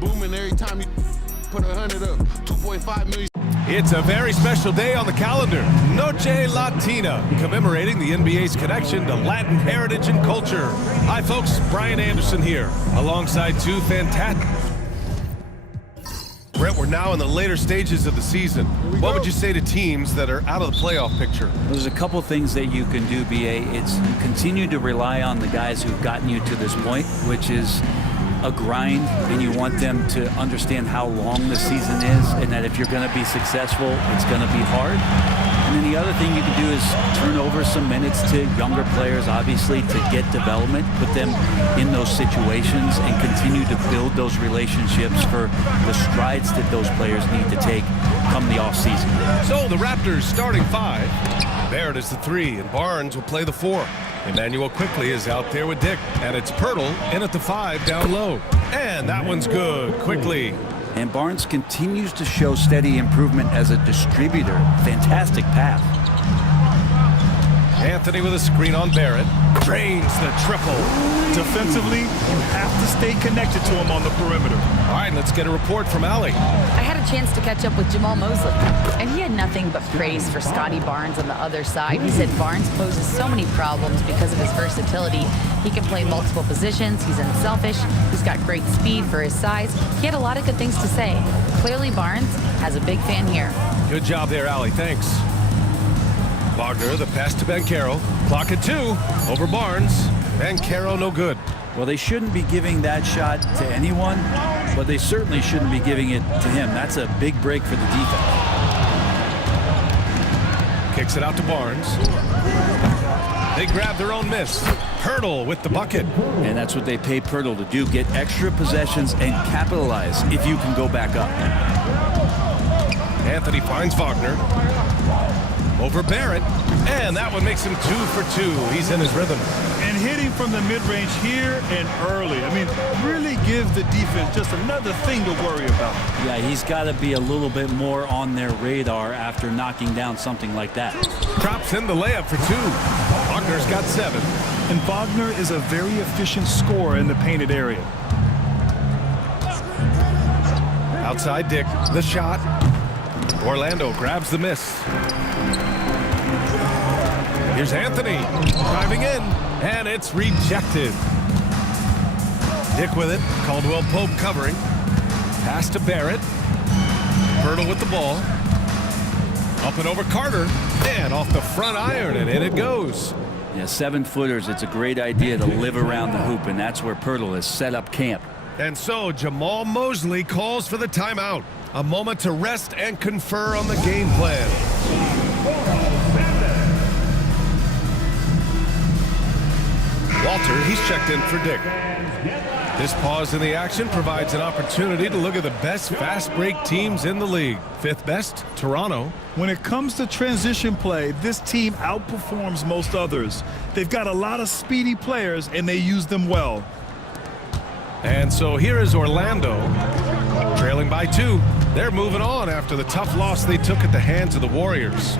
booming every time you put 100 up. 2.5 million. It's a very special day on the calendar. Noche Latina, commemorating the NBA's connection to Latin heritage and culture. Hi folks, Brian Anderson here, alongside two fantastic... Brent, we're now in the later stages of the season. What would you say to teams that are out of the playoff picture? There's a couple things that you can do, BA. It's you continue to rely on the guys who've gotten you to this point, which is a grind, and you want them to understand how long the season is, and that if you're going to be successful, it's going to be hard. And then the other thing you can do is turn over some minutes to younger players, obviously, to get development, put them in those situations, and continue to build those relationships for the strides that those players need to take come the offseason. So the Raptors starting five. Barrett is the 3, and Barnes will play the 4. Emmanuel Quickly is out there with Dick, and it's Pirtle in at the 5 down low. And that one's good. Quickly. And Barnes continues to show steady improvement as a distributor. Fantastic pass. Anthony with a screen on Barrett. Drains the triple. Defensively, you have to stay connected to him on the perimeter. All right, let's get a report from Allie. I had a chance to catch up with Jamal Mosley, and he had nothing but praise for Scotty Barnes on the other side. He said Barnes poses so many problems because of his versatility. He can play multiple positions. He's unselfish. He's got great speed for his size. He had a lot of good things to say. Clearly, Barnes has a big fan here. Good job there, Allie. Thanks. Wagner, the pass to Banchero. Clock at 2. Over Barnes. Banchero, no good. Well, they shouldn't be giving that shot to anyone, but they certainly shouldn't be giving it to him. That's a big break for the defense. Kicks it out to Barnes. They grab their own miss. Pirtle with the bucket. And that's what they pay Pirtle to do, get extra possessions and capitalize if you can go back up. Anthony finds Wagner. Over Barrett. And that one makes him 2 for 2. He's in his rhythm. And hitting from the mid-range here and early. I mean, really give the defense just another thing to worry about. Yeah, he's got to be a little bit more on their radar after knocking down something like that. Drops in the layup for 2. Wagner's got 7. And Wagner is a very efficient scorer in the painted area. Outside Dick, the shot. Orlando grabs the miss. Here's Anthony driving in, and it's rejected. Dick with it. Caldwell Pope covering. Pass to Barrett. Pirtle with the ball. Up and over Carter. And off the front iron, and in it goes. Yeah, 7-footers, it's a great idea to live around the hoop, and that's where Pirtle has set up camp. And so Jamal Mosley calls for the timeout. A moment to rest and confer on the game plan. Walter, he's checked in for Dick. This pause in the action provides an opportunity to look at the best fast break teams in the league. 5th best, Toronto. When it comes to transition play, this team outperforms most others. They've got a lot of speedy players, and they use them well. And so here is Orlando, trailing by 2. They're moving on after the tough loss they took at the hands of the Warriors.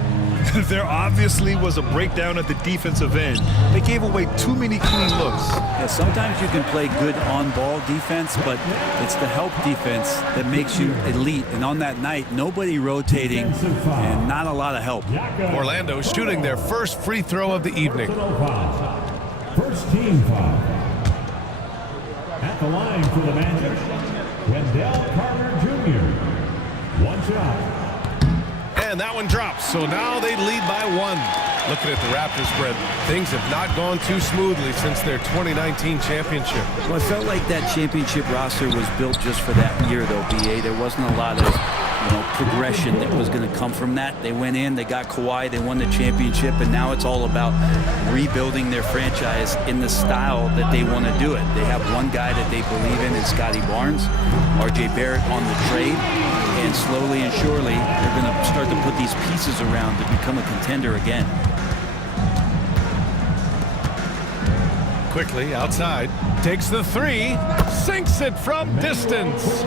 There obviously was a breakdown at the defensive end. They gave away too many clean looks. Yeah, sometimes you can play good on-ball defense, but it's the help defense that makes you elite. And on that night, nobody rotating and not a lot of help. Orlando shooting their first free throw of the evening. First team foul. At the line for the Magic, Wendell Carter Jr. One shot. And that one drops, so now they lead by 1. Looking at the Raptors, Brent, things have not gone too smoothly since their 2019 championship. Well, I felt like that championship roster was built just for that year, though, BA. There wasn't a lot of progression that was going to come from that. They went in, they got Kawhi, they won the championship, and now it's all about rebuilding their franchise in the style that they want to do it. They have one guy that they believe in Scotty Barnes, RJ Barrett on the trade, and slowly and surely they're going to start to put these pieces around to become a contender again. Quickly outside, takes the 3, sinks it from distance.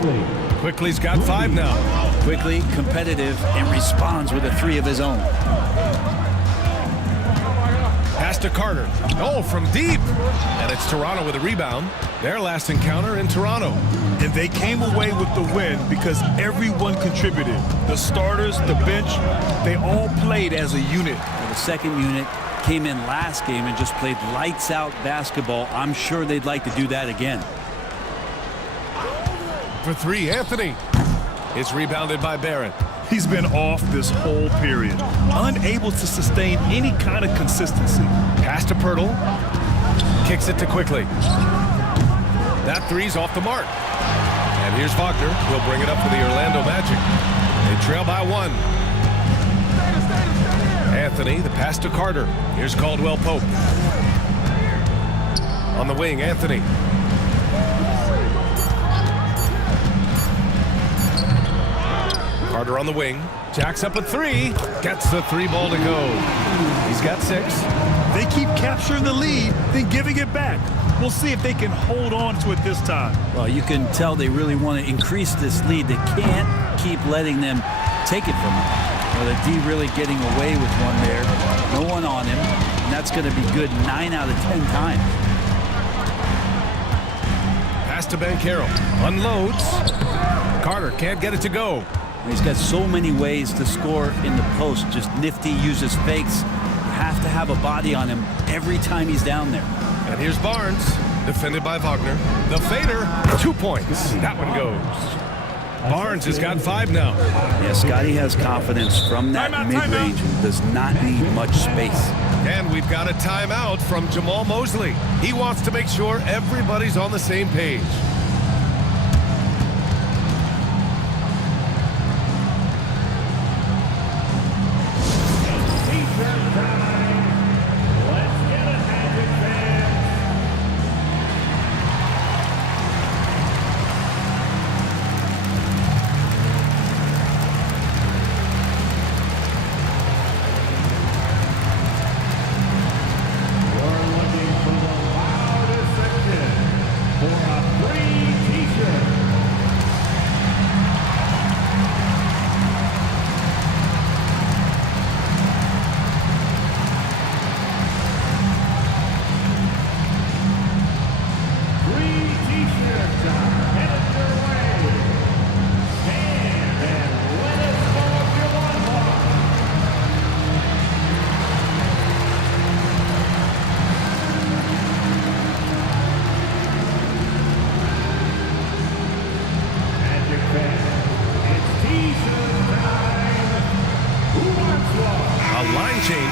Quickly's got 5 now. Quickly, competitive, and responds with a 3 of his own. Pass to Carter. Oh, from deep. And it's Toronto with a rebound. Their last encounter in Toronto. And they came away with the win because everyone contributed. The starters, the bench, they all played as a unit. The second unit came in last game and just played lights out basketball. I'm sure they'd like to do that again. For three, Anthony. It's rebounded by Barrett. He's been off this whole period, unable to sustain any kind of consistency. Pass to Pirtle. Kicks it to Quickly. That three's off the mark. And here's Wagner. He'll bring it up for the Orlando Magic. They trail by one. Anthony, the pass to Carter. Here's Caldwell Pope. On the wing, Anthony. Carter on the wing. Jacks up a three. Gets the three ball to go. He's got 6. They keep capturing the lead, then giving it back. We'll see if they can hold on to it this time. Well, you can tell they really want to increase this lead. They can't keep letting them take it from them. Well, the D really getting away with one there. No one on him. And that's going to be good 9 out of 10 times. Pass to Banchero. Unloads. Carter can't get it to go. He's got so many ways to score in the post. Just nifty, uses fakes. You have to have a body on him every time he's down there. And here's Barnes, defended by Wagner. The fader, 2 points. That one goes. Barnes has got 5 now. Yeah, Scotty has confidence from that mid-range and does not need much space. And we've got a timeout from Jamal Mosley. He wants to make sure everybody's on the same page.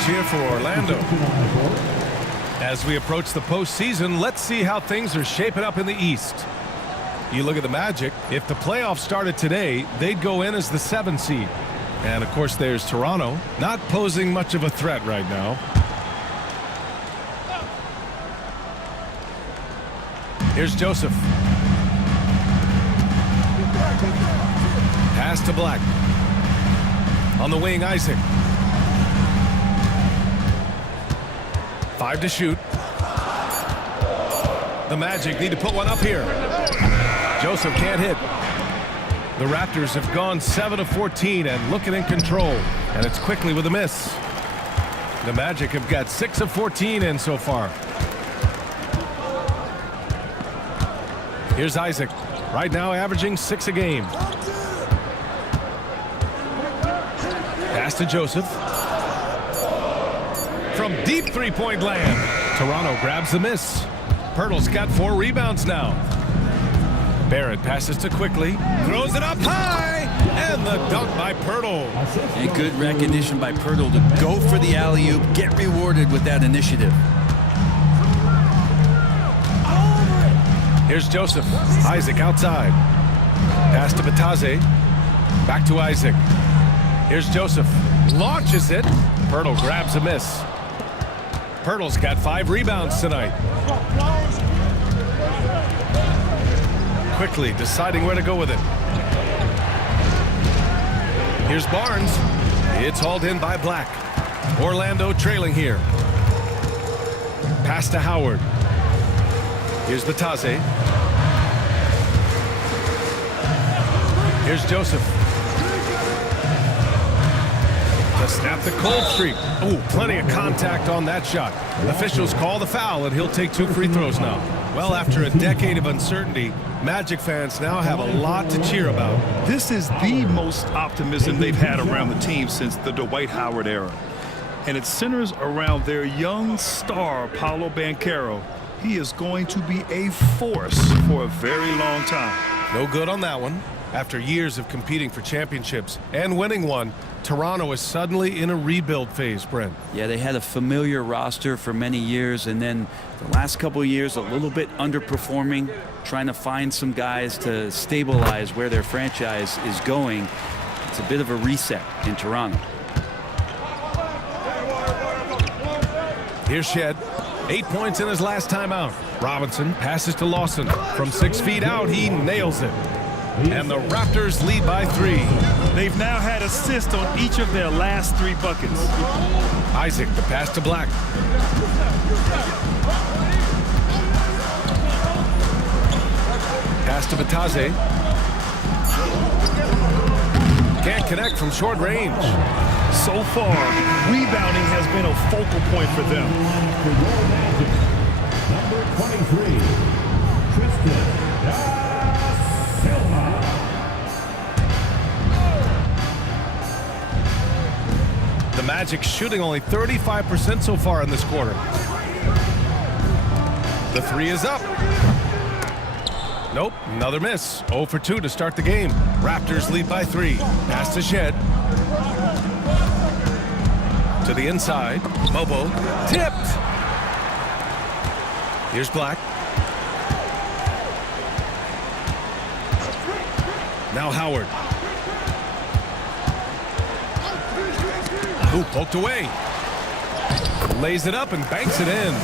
Here for Orlando. As we approach the postseason, let's see how things are shaping up in the East. You look at the Magic. If the playoffs started today, they'd go in as the 7th seed. And of course, there's Toronto, not posing much of a threat right now. Here's Joseph. Pass to Black. On the wing, Isaac. 5 to shoot. The Magic need to put one up here. Joseph can't hit. The Raptors have gone 7 of 14 and looking in control. And it's Quickly with a miss. The Magic have got 6 of 14 in so far. Here's Isaac. Right now averaging 6 a game. Pass to Joseph. From deep three-point land. Toronto grabs the miss. Pirtle's got 4 rebounds now. Barrett passes to Quickly. Throws it up high. And the dunk by Pirtle. And good recognition by Pirtle to go for the alley-oop, get rewarded with that initiative. Here's Joseph. Isaac outside. Pass to Bataze. Back to Isaac. Here's Joseph. Launches it. Pirtle grabs a miss. Pirtle's got 5 rebounds tonight. Quickly deciding where to go with it. Here's Barnes. It's hauled in by Black. Orlando trailing here. Pass to Howard. Here's Bataze. Here's Joseph. To Snap the cold streak. Ooh, plenty of contact on that shot. Officials call the foul, and he'll take 2 free throws now. Well, after a decade of uncertainty, Magic fans now have a lot to cheer about. This is the most optimism they've had around the team since the Dwight Howard era. And it centers around their young star, Paolo Banchero. He is going to be a force for a very long time. No good on that one. After years of competing for championships and winning one, Toronto is suddenly in a rebuild phase, Brent. Yeah, they had a familiar roster for many years, and then the last couple of years a little bit underperforming, trying to find some guys to stabilize where their franchise is going. It's a bit of a reset in Toronto. Here's Shed. 8 points in his last time out. Robinson passes to Lawson. From 6 feet out, he nails it. And the Raptors lead by 3. They've now had assists on each of their last 3 buckets. Isaac, the pass to Black. Pass to Bataze. Can't connect from short range. So far, rebounding has been a focal point for them. Number 23, Tristan Silva. The Magic shooting only 35% so far in this quarter. The 3 is up. Nope, another miss. 0 for 2 to start the game. Raptors lead by 3. Pass to Shed. To the inside. Bobo. Tipped. Here's Black. Now Howard. Ooh, poked away. Lays it up and banks it in.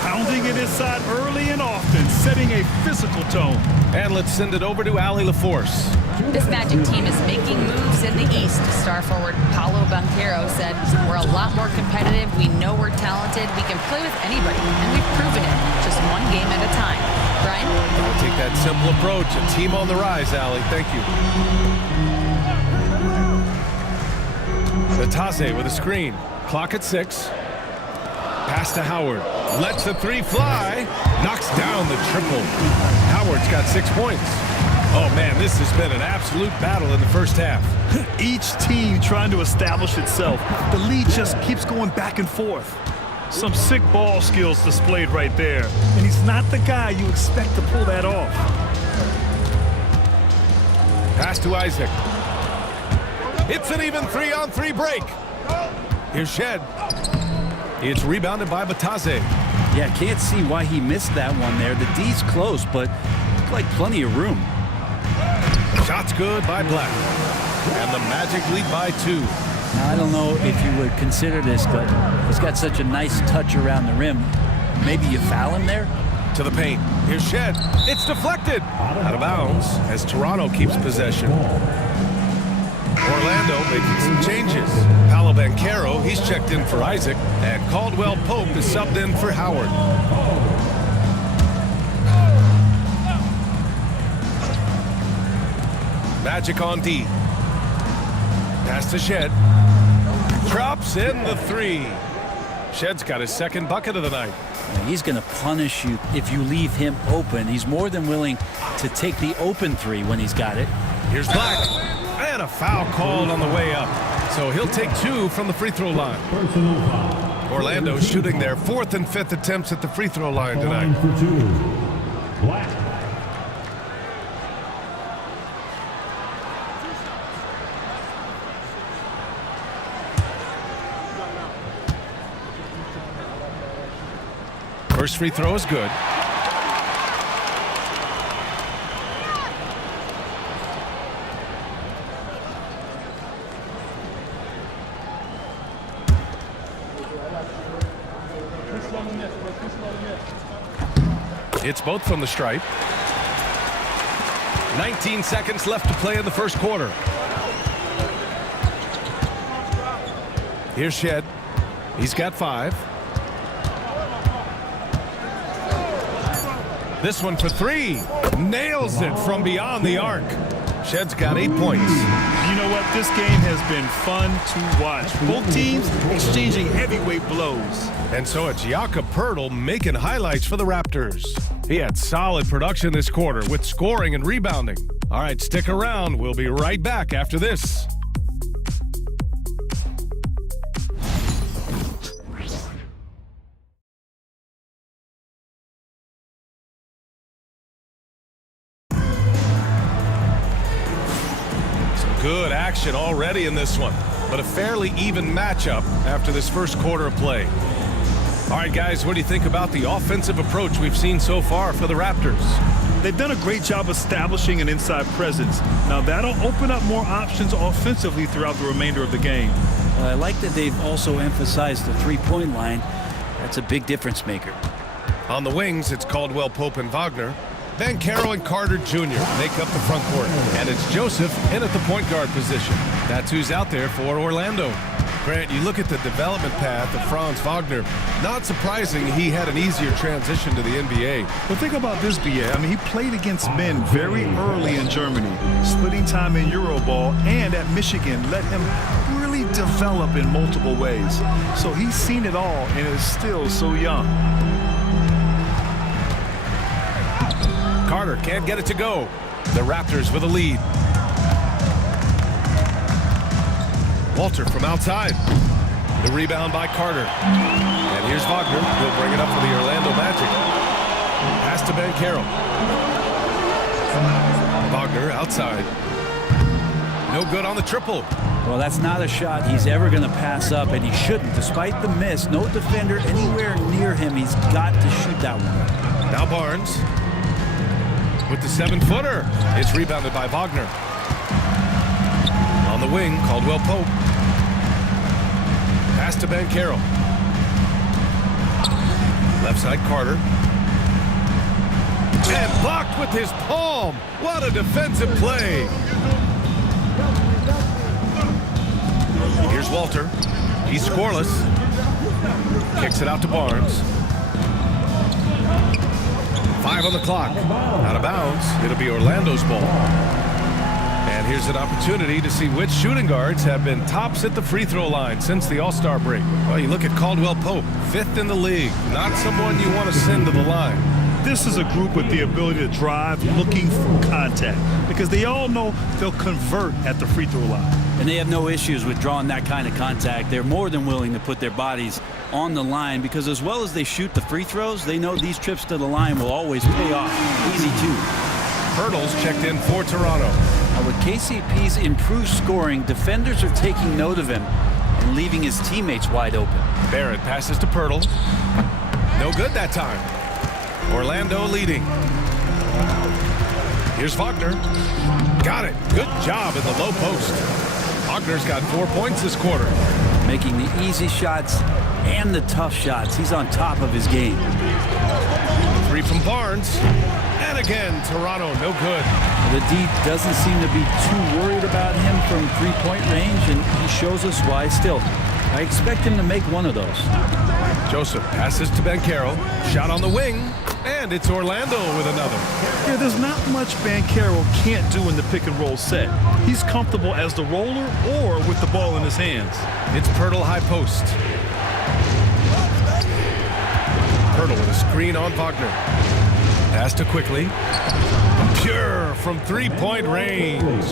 Pounding it inside early and often, setting a physical tone. And let's send it over to Allie LaForce. This Magic team is making moves in the East. Star forward Paolo Banchero said, "We're a lot more competitive. We know we're talented. We can play with anybody, and we've proven it. Just one game at a time." Brian? I'll take that simple approach. A team on the rise, Allie. Thank you. Bataze with a screen. Clock at 6. Pass to Howard. Lets the 3 fly. Knocks down the triple. Howard's got 6 points. Oh, man, this has been an absolute battle in the first half. Each team trying to establish itself. The lead just keeps going back and forth. Some sick ball skills displayed right there. And he's not the guy you expect to pull that off. Pass to Isaac. It's an even 3-on-3 break. Here's Shed. It's rebounded by Bataze. Yeah, can't see why he missed that one there. The D's close, but looked like plenty of room. Shot's good by Black. And the Magic lead by 2. Now, I don't know if you would consider this, but he's got such a nice touch around the rim. Maybe you foul him there? To the paint. Here's Shed. It's deflected. Out of bounds as Toronto keeps possession. Orlando making some changes. Paolo Banchero, he's checked in for Isaac. And Caldwell Pope is subbed in for Howard. Magic on D. Pass to Shed. Drops in the 3. Shed's got his 2nd bucket of the night. He's going to punish you if you leave him open. He's more than willing to take the open 3 when he's got it. Here's Black. And a foul called on the way up. So he'll take 2 from the free throw line. Orlando shooting their 4th and 5th attempts at the free throw line tonight. For 2. Black. First free throw is good. It's both from the stripe. 19 seconds left to play in the first quarter. Here's Shed. He's got 5. This one for 3. Nails it from beyond the arc. Shed's got 8 points. You know what? what? This game has been fun to watch. Both teams exchanging heavyweight blows. And so it's Jakob Poeltl making highlights for the Raptors. He had solid production this quarter with scoring and rebounding. All right, stick around. We'll be right back after this. Good action already in this one, but a fairly even matchup after this first quarter of play. All right, guys, what do you think about the offensive approach we've seen so far for the Raptors? They've done a great job establishing an inside presence. Now, that'll open up more options offensively throughout the remainder of the game. I like that they've also emphasized the three-point line. That's a big difference maker. On the wings, it's Caldwell Pope and Wagner. Banchero and Carter Jr. make up the front court. And it's Joseph in at the point guard position. That's who's out there for Orlando. Grant, you look at the development path of Franz Wagner. Not surprising he had an easier transition to the NBA. Well, think about this, BA. I mean, he played against men very early in Germany, splitting time in Euroball, and at Michigan let him really develop in multiple ways. So he's seen it all and is still so young. Carter can't get it to go. The Raptors with a lead. Walter from outside. The rebound by Carter. And here's Wagner. He'll bring it up for the Orlando Magic. Pass to Banchero. Wagner outside. No good on the triple. Well, that's not a shot he's ever going to pass up, and he shouldn't. Despite the miss, no defender anywhere near him. He's got to shoot that one. Now Barnes. With the 7-footer. It's rebounded by Wagner. On the wing, Caldwell Pope. Pass to Banchero. Left side, Carter. And blocked with his palm. What a defensive play. Here's Walter. He's scoreless. Kicks it out to Barnes. 5 on the clock. Out of bounds. It'll be Orlando's ball. And here's an opportunity to see which shooting guards have been tops at the free throw line since the All-Star break. Well, you look at Caldwell Pope, 5th in the league. Not someone you want to send to the line. This is a group with the ability to drive looking for contact because they all know they'll convert at the free throw line. And they have no issues with drawing that kind of contact. They're more than willing to put their bodies on the line because as well as they shoot the free throws, they know these trips to the line will always pay off. Easy too. Poeltl's checked in for Toronto. Now with KCP's improved scoring, defenders are taking note of him and leaving his teammates wide open. Barrett passes to Poeltl. No good that time. Orlando leading. Here's Wagner. Got it. Good job in the low post. Wagner's got 4 points this quarter. Making the easy shots and the tough shots. He's on top of his game. 3 from Barnes. And again, Toronto, no good. The D doesn't seem to be too worried about him from three-point range, and he shows us why. Still, I expect him to make one of those. Joseph passes to Banchero. Shot on the wing. And it's Orlando with another. Yeah, there's not much Banchero can't do in the pick-and-roll set. He's comfortable as the roller or with the ball in his hands. It's Poeltl high post. Poeltl with a screen on Wagner. Pass to Quickly. Pure from three-point range.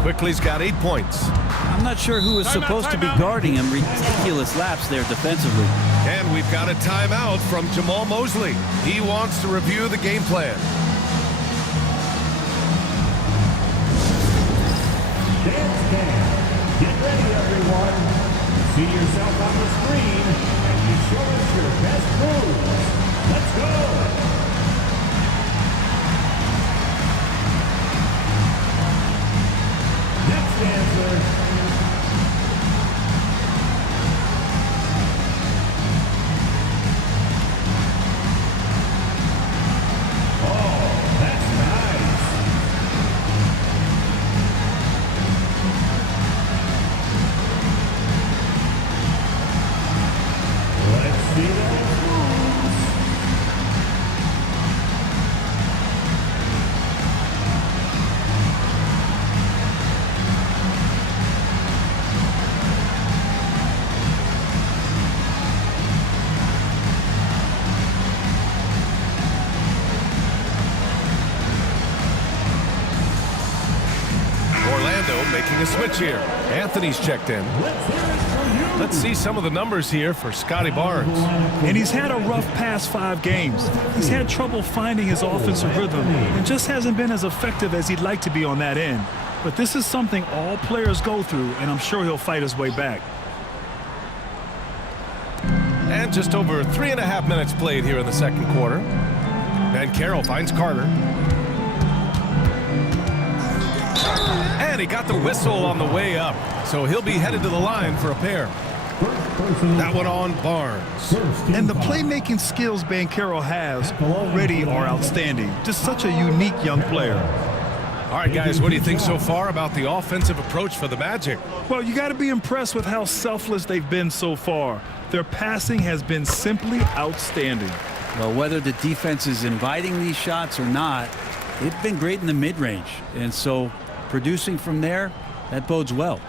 Quickly's got 8 points. I'm not sure who is supposed to be guarding him. Ridiculous laps there defensively. And we've got a timeout from Jamal Mosley. He wants to review the game plan. Dance Cam. Get ready, everyone. You see yourself on the screen, and you show us your best moves. Let's go. Next dancer. making a switch here. Anthony's checked in. Let's see some of the numbers here for Scotty Barnes. And he's had a rough past 5 games. He's had trouble finding his offensive rhythm and just hasn't been as effective as he'd like to be on that end. But this is something all players go through, and I'm sure he'll fight his way back. And just over 3.5 minutes played here in the second quarter. Banchero finds Carter. And he got the whistle on the way up, so he'll be headed to the line for a pair. That one on Barnes. And the playmaking skills Banchero has already are outstanding. Just such a unique young player. All right, guys, what do you think so far about the offensive approach for the Magic? Well, you got to be impressed with how selfless they've been so far. Their passing has been simply outstanding. Well, whether the defense is inviting these shots or not, they've been great in the mid-range. And so producing from there, that bodes well.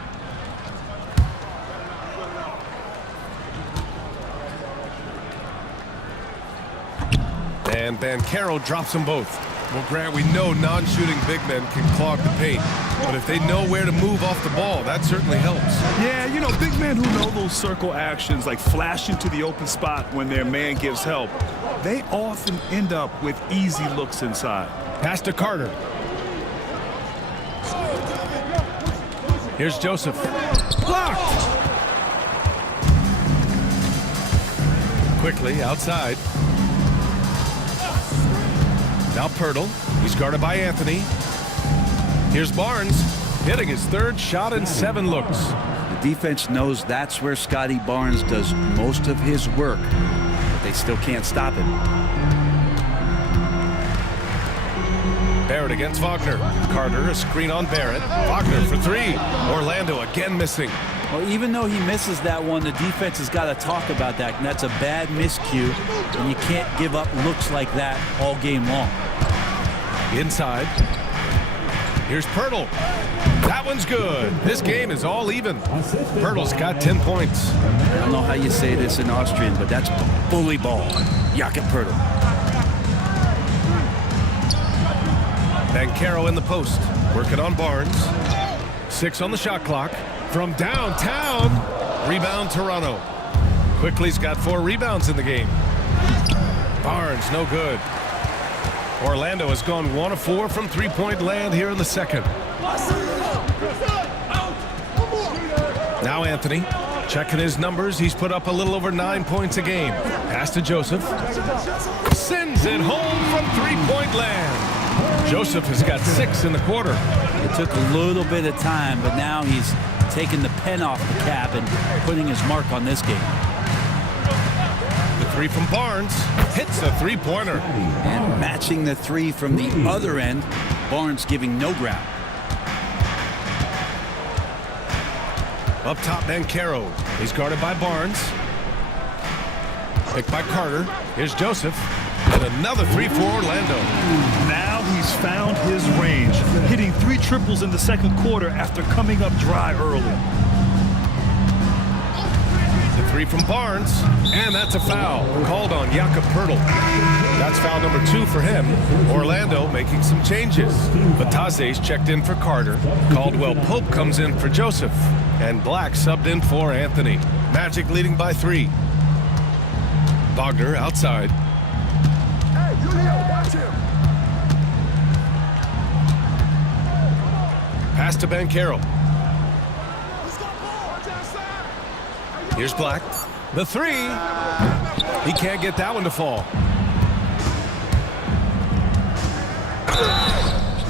And Banchero drops them both. Well, Grant, we know non-shooting big men can clog the paint, but if they know where to move off the ball, that certainly helps. Yeah, you know, big men who know those circle actions, like flashing to the open spot when their man gives help, they often end up with easy looks inside. Pass to Carter. Here's Joseph. Blocked! Quickly outside. Now Pirtle. He's guarded by Anthony. Here's Barnes, hitting his 3rd shot in 7 looks. The defense knows that's where Scotty Barnes does most of his work, but they still can't stop him. Barrett against Wagner. Carter, a screen on Barrett. Wagner for 3. Orlando again missing. Well, even though he misses that one, the defense has got to talk about that, and that's a bad miscue, and you can't give up looks like that all game long. Inside. Here's Pirtle. That one's good. This game is all even. Pirtle's got 10 points. I don't know how you say this in Austrian, but that's bully ball. Jakob Pirtle. Banchero in the post. Working on Barnes. 6 on the shot clock. From downtown. Rebound Toronto. Quickly's got 4 rebounds in the game. Barnes no good. Orlando has gone 1 of 4 from 3-point land here in the second. Now Anthony checking his numbers. He's put up a little over 9 points a game. Pass to Joseph. Sends it home from 3-point land. Joseph has got 6 in the quarter. It took a little bit of time, but now he's taking the pen off the cap and putting his mark on this game. The 3 from Barnes hits the 3-pointer. And matching the 3 from the other end, Barnes giving no ground. Up top, Banchero. He's guarded by Barnes. Picked by Carter. Here's Joseph. And another 3 for Orlando. Now he's found his range, hitting 3 triples in the second quarter after coming up dry early. The 3 from Barnes, and that's a foul called on Jakob Pirtle. That's foul number 2 for him. Orlando making some changes. Batase's checked in for Carter. Caldwell Pope comes in for Joseph, and Black subbed in for Anthony. Magic leading by 3. Wagner outside. Pass to Banchero. Here's Black. The 3. He can't get that one to fall.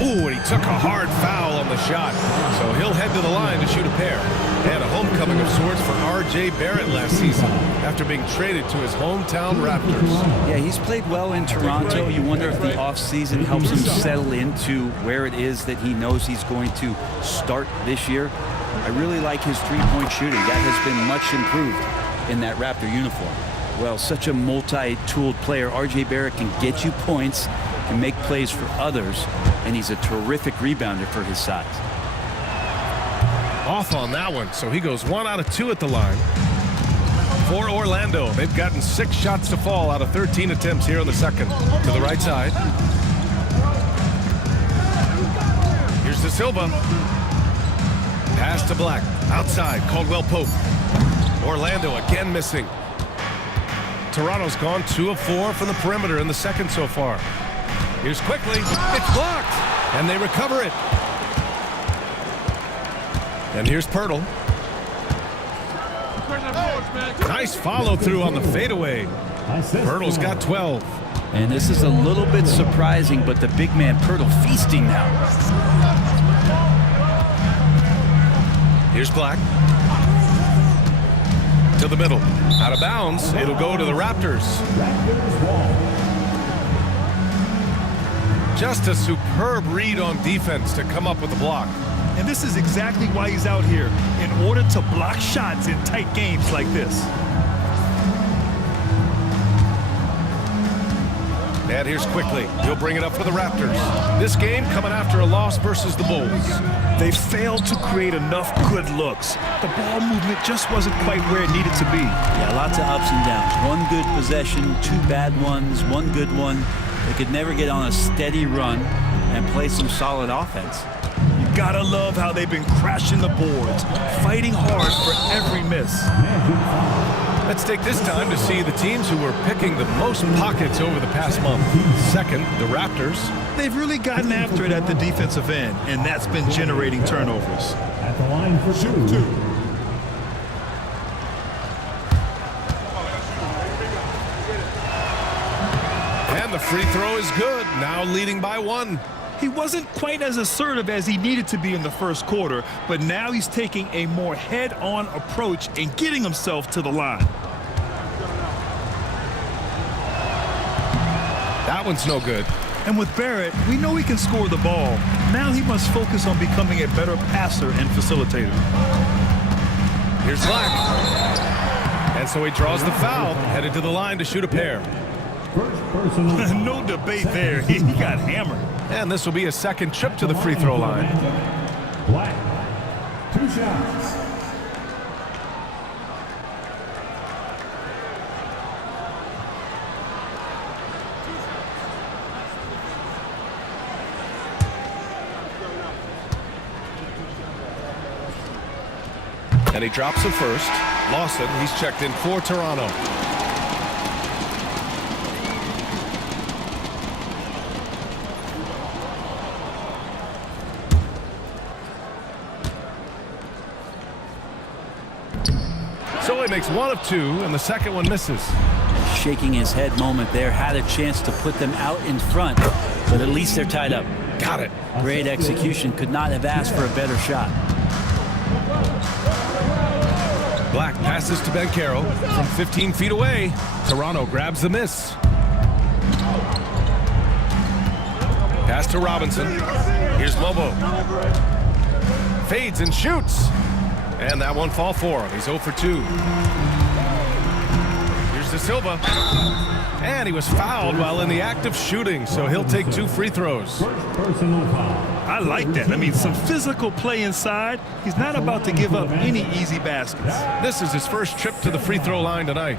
Ooh, and he took a hard foul on the shot. So he'll head to the line to shoot a pair. And a homecoming of sorts for R.J. Barrett last season after being traded to his hometown Raptors. Yeah, he's played well in Toronto. You wonder if the offseason helps him settle into where it is that he knows he's going to start this year. I really like his 3-point shooting. That has been much improved in that Raptor uniform. Well, such a multi-tooled player. R.J. Barrett can get you points, can make plays for others, and he's a terrific rebounder for his size. Off on that one, so he goes 1 out of 2 at the line. For Orlando, they've gotten 6 shots to fall out of 13 attempts here in the second. To the right side. Here's De Silva. Pass to Black. Outside, Caldwell Pope. Orlando again missing. Toronto's gone 2 of 4 from the perimeter in the second so far. Here's quickly. It's blocked. And they recover it. And here's Pirtle. Nice follow through on the fadeaway. Pirtle's got 12. And this is a little bit surprising, but the big man Pirtle feasting now. Here's Black. To the middle. Out of bounds. It'll go to the Raptors. Just a superb read on defense to come up with the block. And this is exactly why he's out here, in order to block shots in tight games like this. And here's quickly. He'll bring it up for the Raptors. This game coming after a loss versus the Bulls. They failed to create enough good looks. The ball movement just wasn't quite where it needed to be. Yeah, lots of ups and downs. One good possession, 2 bad ones, 1 good one. They could never get on a steady run and play some solid offense. You gotta love how they've been crashing the boards, fighting hard for every miss. Let's take this time to see the teams who were picking the most pockets over the past month. Second, the Raptors. They've really gotten after it at the defensive end, and that's been generating turnovers. At the line for two. And the free throw is good, now leading by 1. He wasn't quite as assertive as he needed to be in the first quarter, but now he's taking a more head-on approach and getting himself to the line. That one's no good. And with Barrett, we know he can score the ball. Now he must focus on becoming a better passer and facilitator. Here's Black. And so he draws the foul, headed to the line to shoot a pair. No debate there. He got hammered. And this will be a second trip to the free throw line. Black. 2 shots. And he drops it first. Lawson, he's checked in for Toronto. So he makes 1 of 2, and the second one misses. Shaking his head moment there. Had a chance to put them out in front, but at least they're tied up. Got it. Great execution. Could not have asked for a better shot. Black passes to Banchero from 15 feet away. Toronto grabs the miss. Pass to Robinson. Here's Lobo. Fades and shoots. And that one fall for him. He's 0 for 2. Here's De Silva. And he was fouled while in the act of shooting, so he'll take 2 free throws. Personal foul. I like that. I mean, some physical play inside. He's not about to give up any easy baskets. This is his first trip to the free throw line tonight.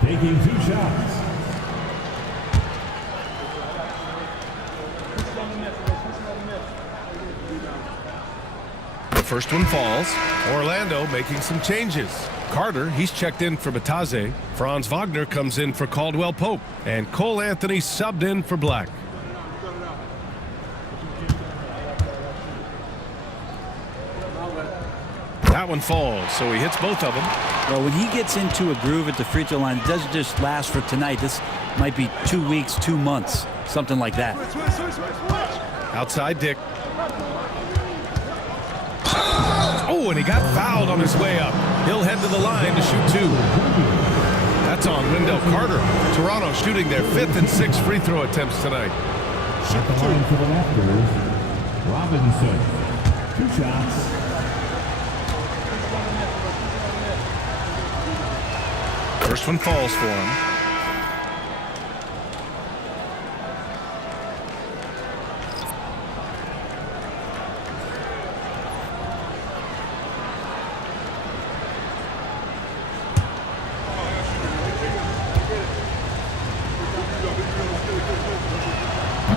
Taking 2 shots. The first one falls. Orlando making some changes. Carter, he's checked in for Bataze. Franz Wagner comes in for Caldwell Pope. And Cole Anthony subbed in for Black. That one falls, so he hits both of them. Well, when he gets into a groove at the free throw line, it doesn't just last for tonight. This might be 2 weeks, 2 months, something like that. Outside Dick. Oh, and he got fouled on his way up. He'll head to the line to shoot 2. That's on Wendell Carter. Toronto shooting their 5th and 6th free throw attempts tonight. At the line for the Raptors, Robinson. 2 shots. First one falls for him.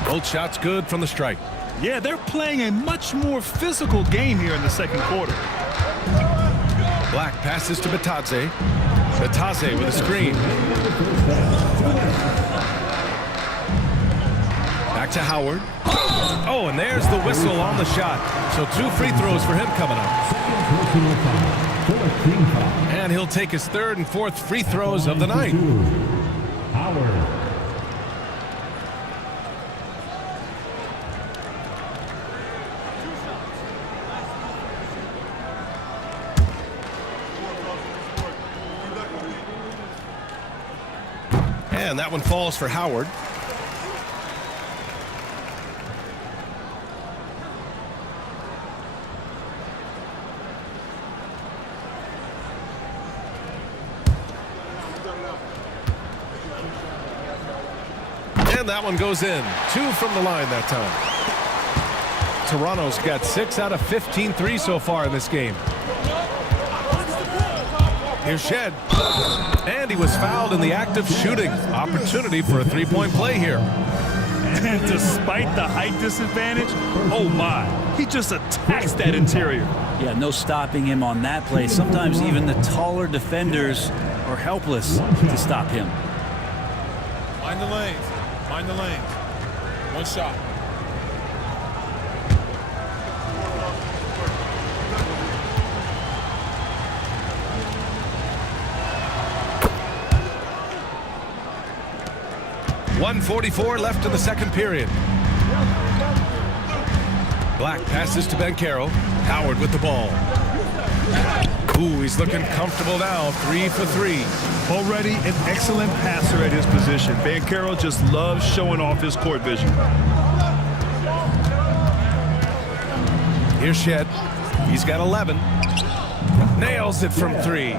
Both shots good from the strike. Yeah, they're playing a much more physical game here in the second quarter. Black passes to Batadze. Batadze with a screen. Back to Howard. Oh, and there's the whistle on the shot. So 2 free throws for him coming up. And he'll take his 3rd and 4th free throws of the night. Howard. And that one falls for Howard. And that one goes in. 2 from the line that time. Toronto's got 6 out of 15 threes so far in this game. Here's Shed. And he was fouled in the act of shooting. Opportunity for a 3-point play here. And despite the height disadvantage, oh my, he just attacks that interior. Yeah, no stopping him on that play. Sometimes even the taller defenders are helpless to stop him. Mind the lanes. Mind the lanes. One shot. .144 left in the second period. Black passes to Banchero. Howard with the ball. Ooh, he's looking comfortable now. 3 for 3. Already an excellent passer at his position. Banchero just loves showing off his court vision. Here's Shed. He's got 11. Nails it from 3.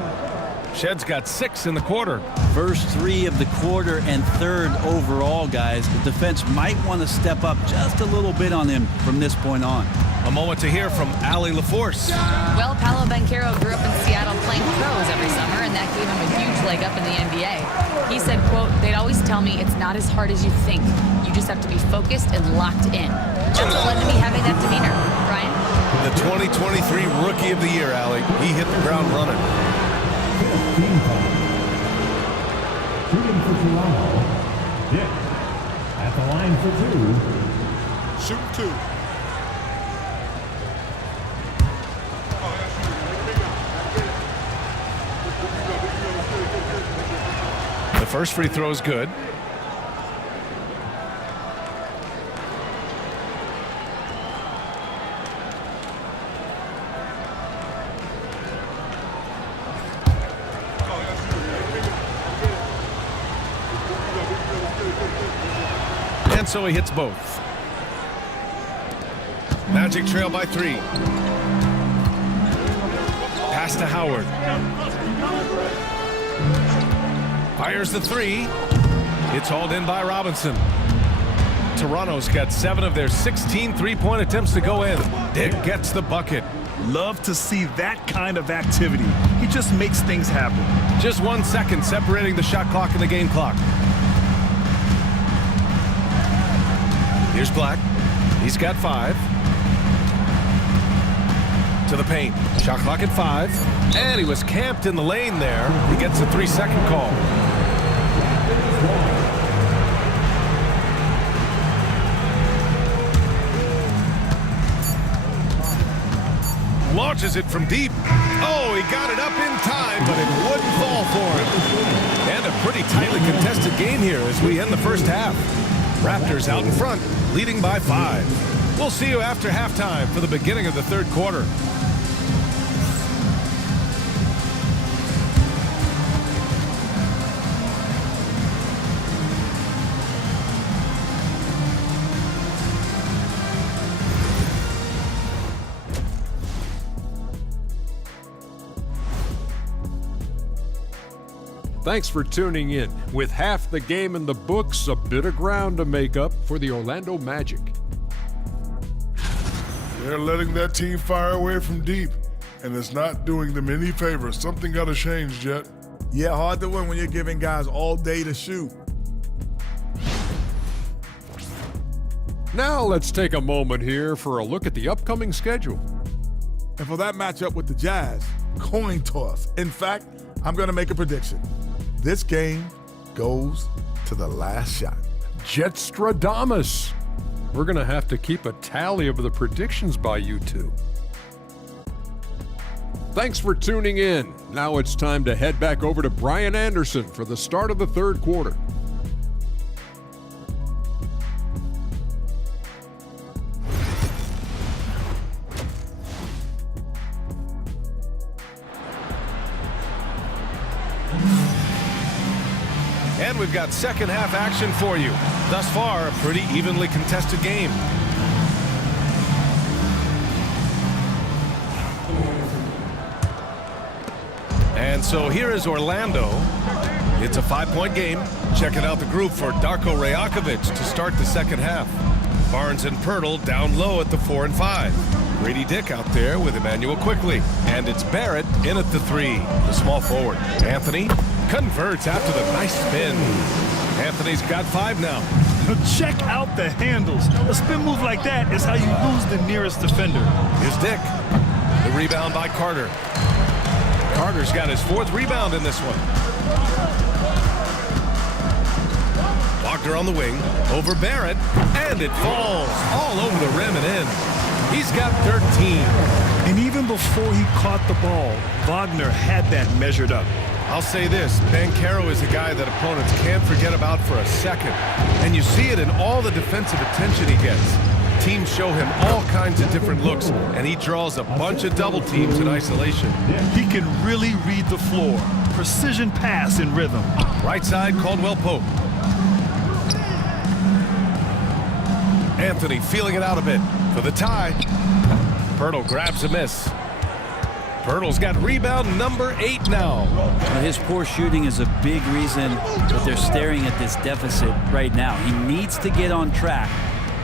Shed's got 6 in the quarter. First 3 of the quarter and 3rd overall, guys. The defense might want to step up just a little bit on him from this point on. A moment to hear from Allie LaForce. Well, Paolo Banchero grew up in Seattle playing pros every summer, and that gave him a huge leg up in the NBA. He said, quote, "They'd always tell me it's not as hard as you think. You just have to be focused and locked in." That's what led to me having that demeanor. Brian? The 2023 Rookie of the Year, Allie. He hit the ground running. Shooting for Toronto. Dick at the line for 2. Shoot 2. The first free throw is good. And so he hits both. Magic trail by 3. Pass to Howard. Fires the 3. It's hauled in by Robinson. Toronto's got 7 of their 16 3-point attempts to go in. Dick gets the bucket. Love to see that kind of activity. He just makes things happen. Just 1 second separating the shot clock and the game clock. Here's Black. He's got 5. To the paint. Shot clock at 5. And he was camped in the lane there. He gets a 3-second call. Launches it from deep. Oh, he got it up in time, but it wouldn't fall for him. And a pretty tightly contested game here as we end the first half. Raptors out in front, leading by 5. We'll see you after halftime for the beginning of the third quarter. Thanks for tuning in. With half the game in the books, a bit of ground to make up for the Orlando Magic. They're letting that team fire away from deep, and it's not doing them any favors. Something got to change, Jet. Yeah, hard to win when you're giving guys all day to shoot. Now let's take a moment here for a look at the upcoming schedule. And for that matchup with the Jazz, coin toss. In fact, I'm going to make a prediction. This game goes to the last shot. Jetstradamus. We're going to have to keep a tally of the predictions by you two. Thanks for tuning in. Now it's time to head back over to Brian Anderson for the start of the third quarter. And we've got second half action for you. Thus far, a pretty evenly contested game. And so here is Orlando. It's a 5-point game. Checking out the group for Darko Rajakovic to start the second half. Barnes and Pirtle down low at the 4 and 5. Grady Dick out there with Emmanuel Quickly. And it's Barrett in at the 3, the small forward. Anthony converts after the nice spin. Anthony's got 5 now. Check out the handles. A spin move like that is how you lose the nearest defender. Here's Dick. The rebound by Carter. Carter's got his 4th rebound in this one. Wagner on the wing, over Barrett, and it falls all over the rim and in. He's got 13. And even before he caught the ball, Wagner had that measured up. I'll say this, Banchero is a guy that opponents can't forget about for a second. And you see it in all the defensive attention he gets. Teams show him all kinds of different looks, and he draws a bunch of double teams in isolation. He can really read the floor. Precision pass in rhythm. Right side, Caldwell Pope. Anthony feeling it out a bit for the tie. Pirtle grabs a miss. Pirtle's got rebound number 8 now. His poor shooting is a big reason that they're staring at this deficit right now. He needs to get on track.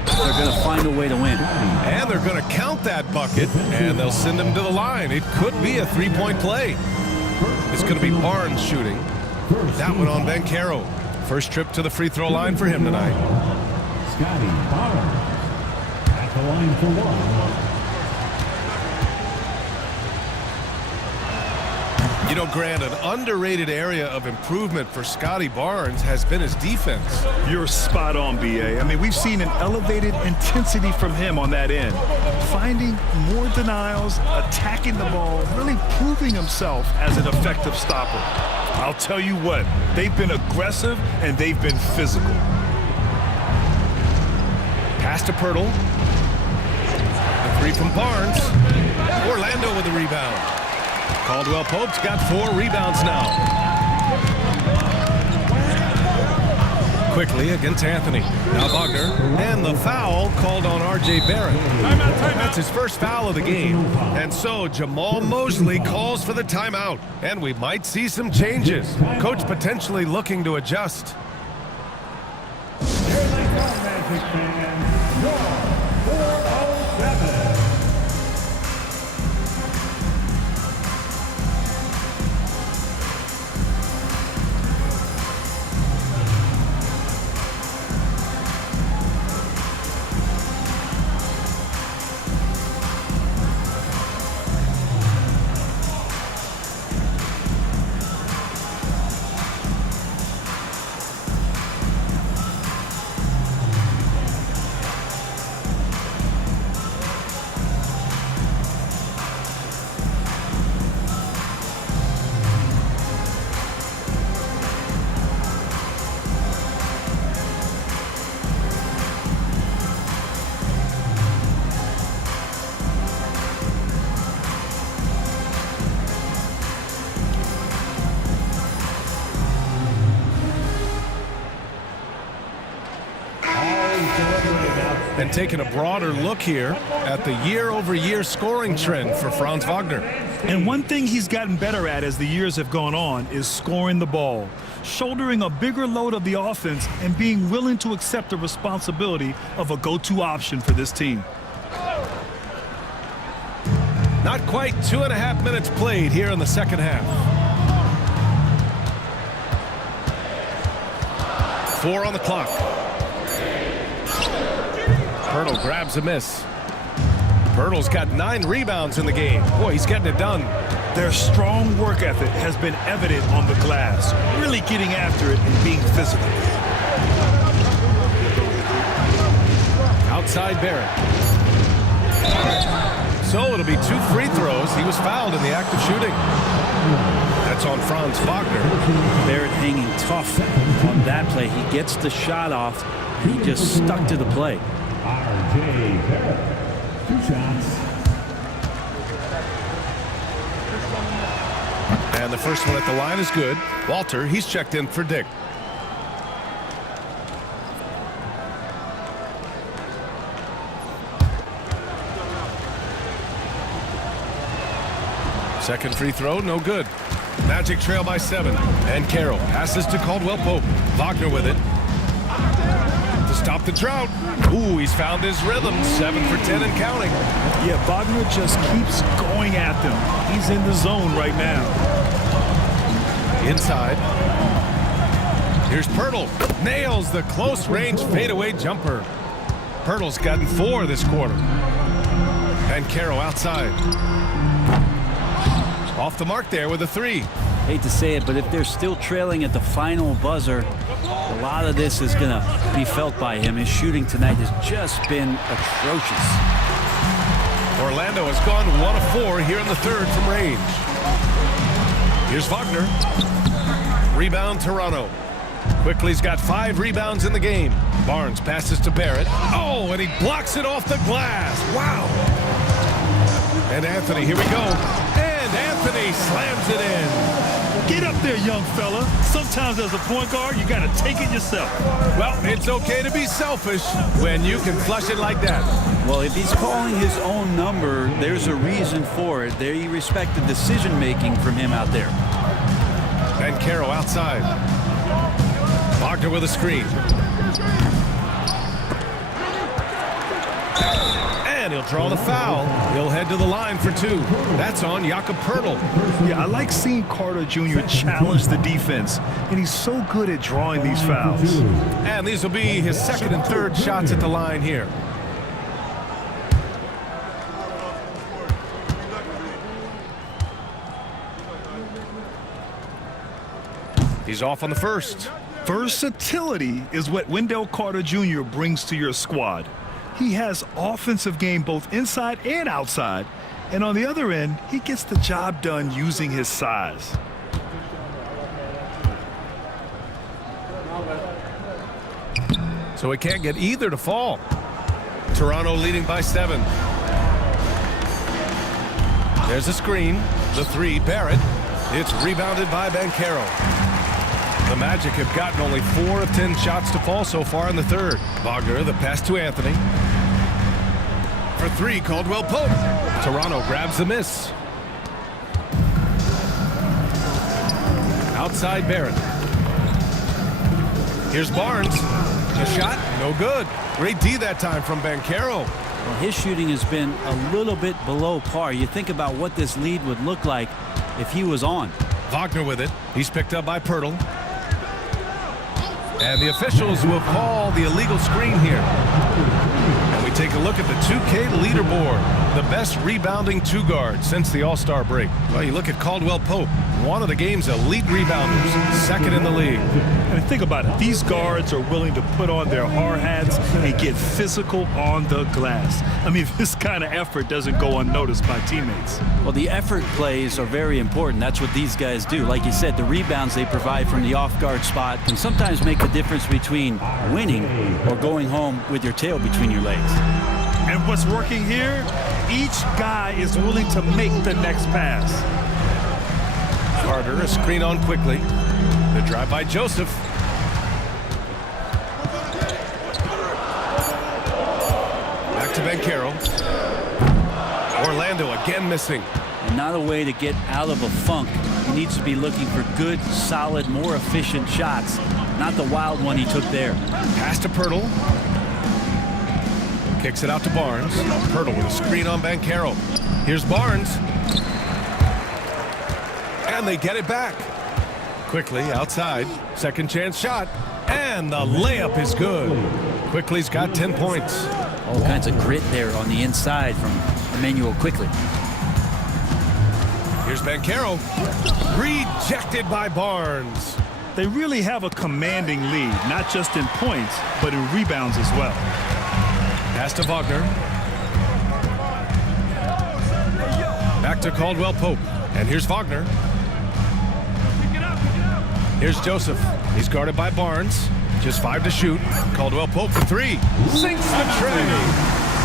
They're going to find a way to win. And they're going to count that bucket, and they'll send him to the line. It could be a 3-point play. It's going to be Barnes shooting. That one on Banchero. First trip to the free throw line for him tonight. Scotty Barnes at the line for 1. You know, Grant, an underrated area of improvement for Scotty Barnes has been his defense. You're spot on, BA. I mean, we've seen an elevated intensity from him on that end. Finding more denials, attacking the ball, really proving himself as an effective stopper. I'll tell you what, they've been aggressive and they've been physical. Pass to Pirtle. The 3 from Barnes. Orlando with the rebound. Caldwell Pope's got 4 rebounds now. Quickly against Anthony. Now Wagner. And the foul called on R.J. Barrett. That's his first foul of the game. And so Jamal Mosley calls for the timeout. And we might see some changes. Coach potentially looking to adjust. Here they come, Magic fans. Score 407. And taking a broader look here at the year-over-year scoring trend for Franz Wagner. And one thing he's gotten better at as the years have gone on is scoring the ball, shouldering a bigger load of the offense and being willing to accept the responsibility of a go-to option for this team. Not quite 2.5 minutes played here in the second half. 4 on the clock. Pirtle grabs a miss. Pirtle's got 9 rebounds in the game. Boy, he's getting it done. Their strong work ethic has been evident on the glass, really getting after it and being physical. Outside Barrett. So it'll be 2 free throws. He was fouled in the act of shooting. That's on Franz Wagner. Barrett hanging tough on that play. He gets the shot off, and he just stuck to the play. R.J. Barrett. 2 shots. And the first one at the line is good. Walter, he's checked in for Dick. Second free throw, no good. Magic trail by 7. And Carroll passes to Caldwell Pope. Wagner with it. To stop the drought. Ooh, he's found his rhythm. 7 for 10 and counting. Yeah, Wagner just keeps going at them. He's in the zone right now. Inside. Here's Pirtle. Nails the close-range fadeaway jumper. Pirtle's gotten 4 this quarter. And Carroll outside. Off the mark there with a 3. Hate to say it, but if they're still trailing at the final buzzer, a lot of this is going to be felt by him. His shooting tonight has just been atrocious. Orlando has gone 1 of 4 here in the third from range. Here's Wagner. Rebound Toronto. Quickly's got 5 rebounds in the game. Barnes passes to Barrett. Oh, and he blocks it off the glass. Wow. And Anthony, here we go. And Anthony slams it in. Get up there, young fella. Sometimes as a point guard, you got to take it yourself. Well, it's okay to be selfish when you can flush it like that. Well, if he's calling his own number, there's a reason for it. They respect the decision-making from him out there. And Carroll outside. Wagner with a screen. And he'll draw the foul. He'll head to the line for 2. That's on Jakob Pirtle. Yeah, I like seeing Carter Jr. challenge the defense, and he's so good at drawing these fouls. And these will be his second and third shots at the line here. He's off on the first. Versatility is what Wendell Carter Jr. brings to your squad. He has offensive game both inside and outside. And on the other end, he gets the job done using his size. So he can't get either to fall. Toronto leading by 7. There's a screen. The 3, Barrett. It's rebounded by Banchero. The Magic have gotten only 4 of 10 shots to fall so far in the third. Wagner, the pass to Anthony. For 3, Caldwell Pope. Toronto grabs the miss. Outside Barrett. Here's Barnes. A shot, no good. Great D that time from Banchero. Well, his shooting has been a little bit below par. You think about what this lead would look like if he was on. Wagner with it. He's picked up by Pirtle. And the officials will call the illegal screen here. And we take a look at the 2K leaderboard. The best rebounding 2 guard since the All-Star break. Well, you look at Caldwell Pope, one of the game's elite rebounders, second in the league. And think about it. These guards are willing to put on their hard hats and get physical on the glass. I mean, this kind of effort doesn't go unnoticed by teammates. Well, the effort plays are very important. That's what these guys do. Like you said, the rebounds they provide from the off-guard spot can sometimes make the difference between winning or going home with your tail between your legs. And what's working here? Each guy is willing to make the next pass. Carter, a screen on quickly. The drive by Joseph. Back to Banchero. Orlando again missing. And not a way to get out of a funk. He needs to be looking for good, solid, more efficient shots. Not the wild one he took there. Pass to Pirtle. Kicks it out to Barnes. Pirtle with a screen on Banchero. Here's Barnes. And they get it back. Quickly outside. Second chance shot. And the layup is good. Quickly's got 10 points. all kinds of grit there on the inside from Emmanuel quickly. Here's Banchero. Rejected by Barnes. They really have a commanding lead, not just in points, but in rebounds as well. Pass to Wagner. Back to Caldwell Pope. And here's Wagner. Here's Joseph. He's guarded by Barnes. Just 5 to shoot. Caldwell Pope for 3. Sinks the tray.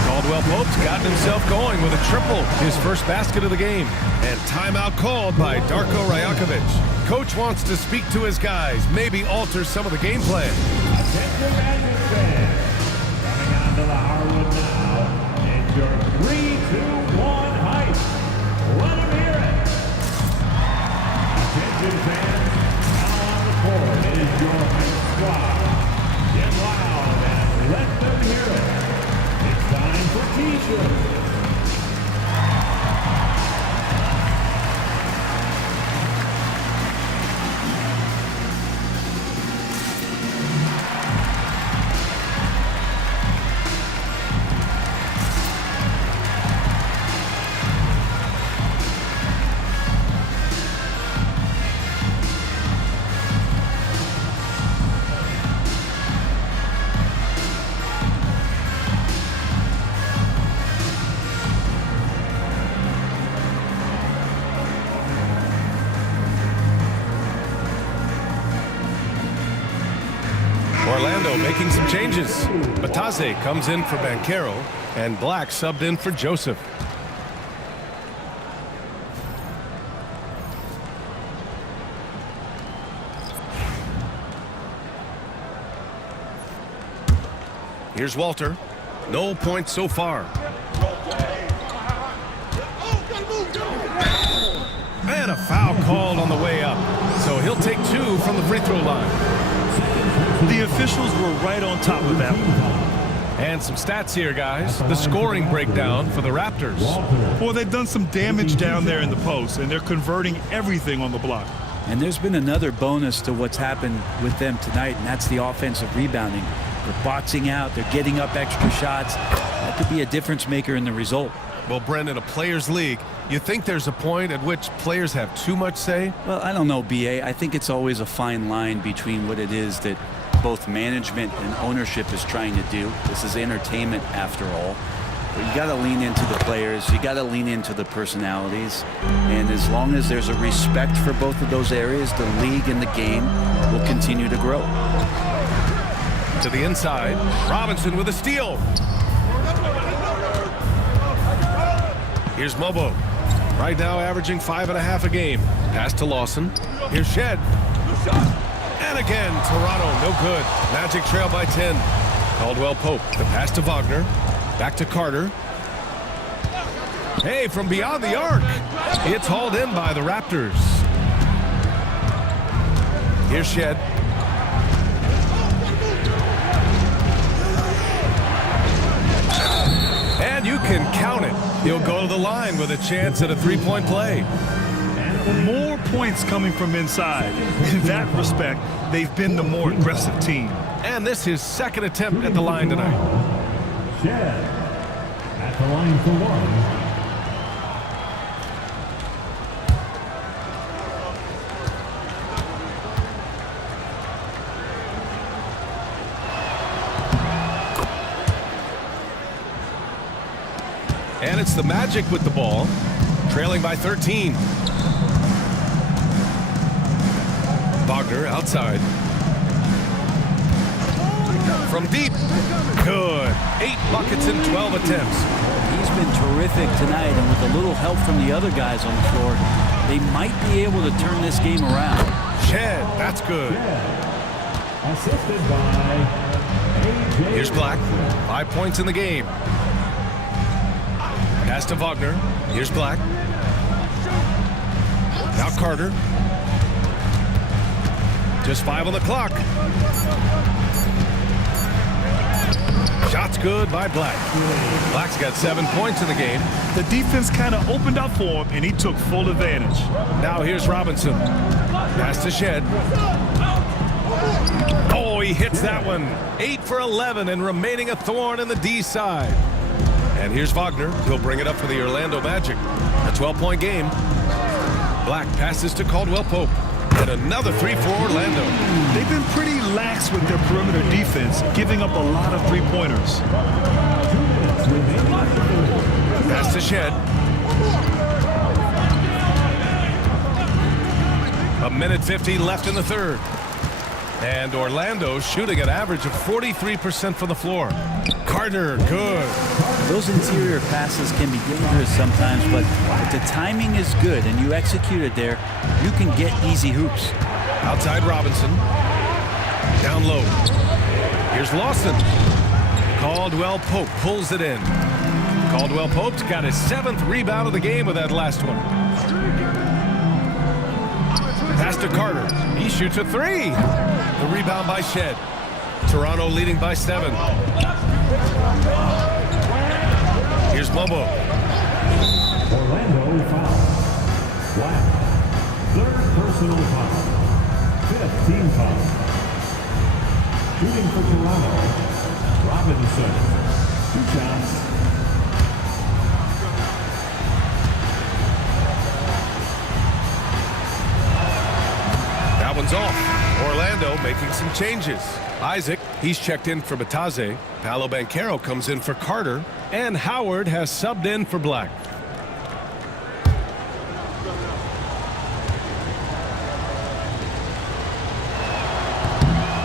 Caldwell Pope's gotten himself going with a triple. His first basket of the game. And timeout called by Darko Rajakovic. Coach wants to speak to his guys. Maybe alter some of the game plan. Attention Magic fans. Coming onto the hardwood now. It's your 3-2-1 hype. Let them hear it. Attention fans. Now on the court is your hype squad. Get loud and let them hear it. It's time for T-shirts. Orlando making some changes. Bataze comes in for Banchero, and Black subbed in for Joseph. Here's Walter. No points so far. And a foul called on the way up. So he'll take 2 from the free throw line. The officials were right on top of that one. And some stats here, guys. The scoring breakdown for the Raptors. Well, they've done some damage down there in the post, and they're converting everything on the block. And there's been another bonus to what's happened with them tonight, and that's the offensive rebounding. They're boxing out, they're getting up extra shots. That could be a difference maker in the result. Well, Brent, in a players' league, you think there's a point at which players have too much say? Well, I don't know, B.A. I think it's always a fine line between what it is that both management and ownership is trying to do. This is entertainment after all. But you got to lean into the players. You got to lean into the personalities. And as long as there's a respect for both of those areas, the league and the game will continue to grow. To the inside, Robinson with a steal. Here's Mobo. Right now averaging 5.5 a game. Pass to Lawson. Here's Shed. And again, Toronto, no good. Magic trail by 10. Caldwell Pope, the pass to Wagner. Back to Carter. Hey, from beyond the arc. It's hauled in by the Raptors. Here's Shed. And you can count it. He'll go to the line with a chance at a three-point play. More points coming from inside. In that respect, they've been the more aggressive team. And this is his second attempt at the line tonight. Shed at the line for 1. And it's the Magic with the ball, trailing by 13. Wagner outside. From deep. Good. 8 buckets in 12 attempts. He's been terrific tonight, and with a little help from the other guys on the floor, they might be able to turn this game around. Shed, that's good. Assisted by A.J. Here's Black. 5 points in the game. Pass to Wagner. Here's Black. Now Carter. Just 5 on the clock. Shots good by Black. Black's got 7 points in the game. The defense kind of opened up for him, and he took full advantage. Now here's Robinson. Pass to Shed. Oh, he He hits that one. 8 for 11 and remaining a thorn in the D side. And here's Wagner. He'll bring it up for the Orlando Magic. A 12-point game. Black passes to Caldwell Pope. And another 3 for Orlando. They've been pretty lax with their perimeter defense, giving up a lot of three-pointers. Pass to Shed. A minute 50 left in the third. And Orlando shooting an average of 43% from the floor. Carter, good. Those interior passes can be dangerous sometimes, but if the timing is good and you execute it there, you can get easy hoops. Outside Robinson. Down low. Here's Lawson. Caldwell Pope pulls it in. Caldwell Pope's got his 7th rebound of the game with that last one. Pass to Carter. He shoots a 3. The rebound by Shed. Toronto leading by 7. Here's Bobo. Orlando foul. Black. 3rd personal foul. 5th team foul. Shooting for Toronto. Robinson. 2 shots. That one's off. Orlando making some changes. Isaac, he's checked in for Bataze. Paolo Banchero comes in for Carter. And Howard has subbed in for Black.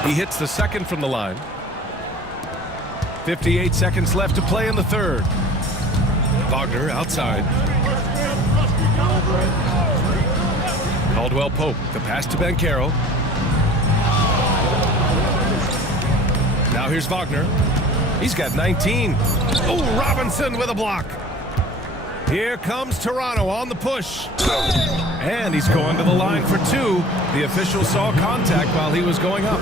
He hits the second from the line. 58 seconds left to play in the third. Wagner outside. Caldwell Pope, the pass to Banchero. Now here's Wagner. He's got 19. Oh, Robinson with a block. Here comes Toronto on the push. And he's going to the line for 2. The official saw contact while he was going up.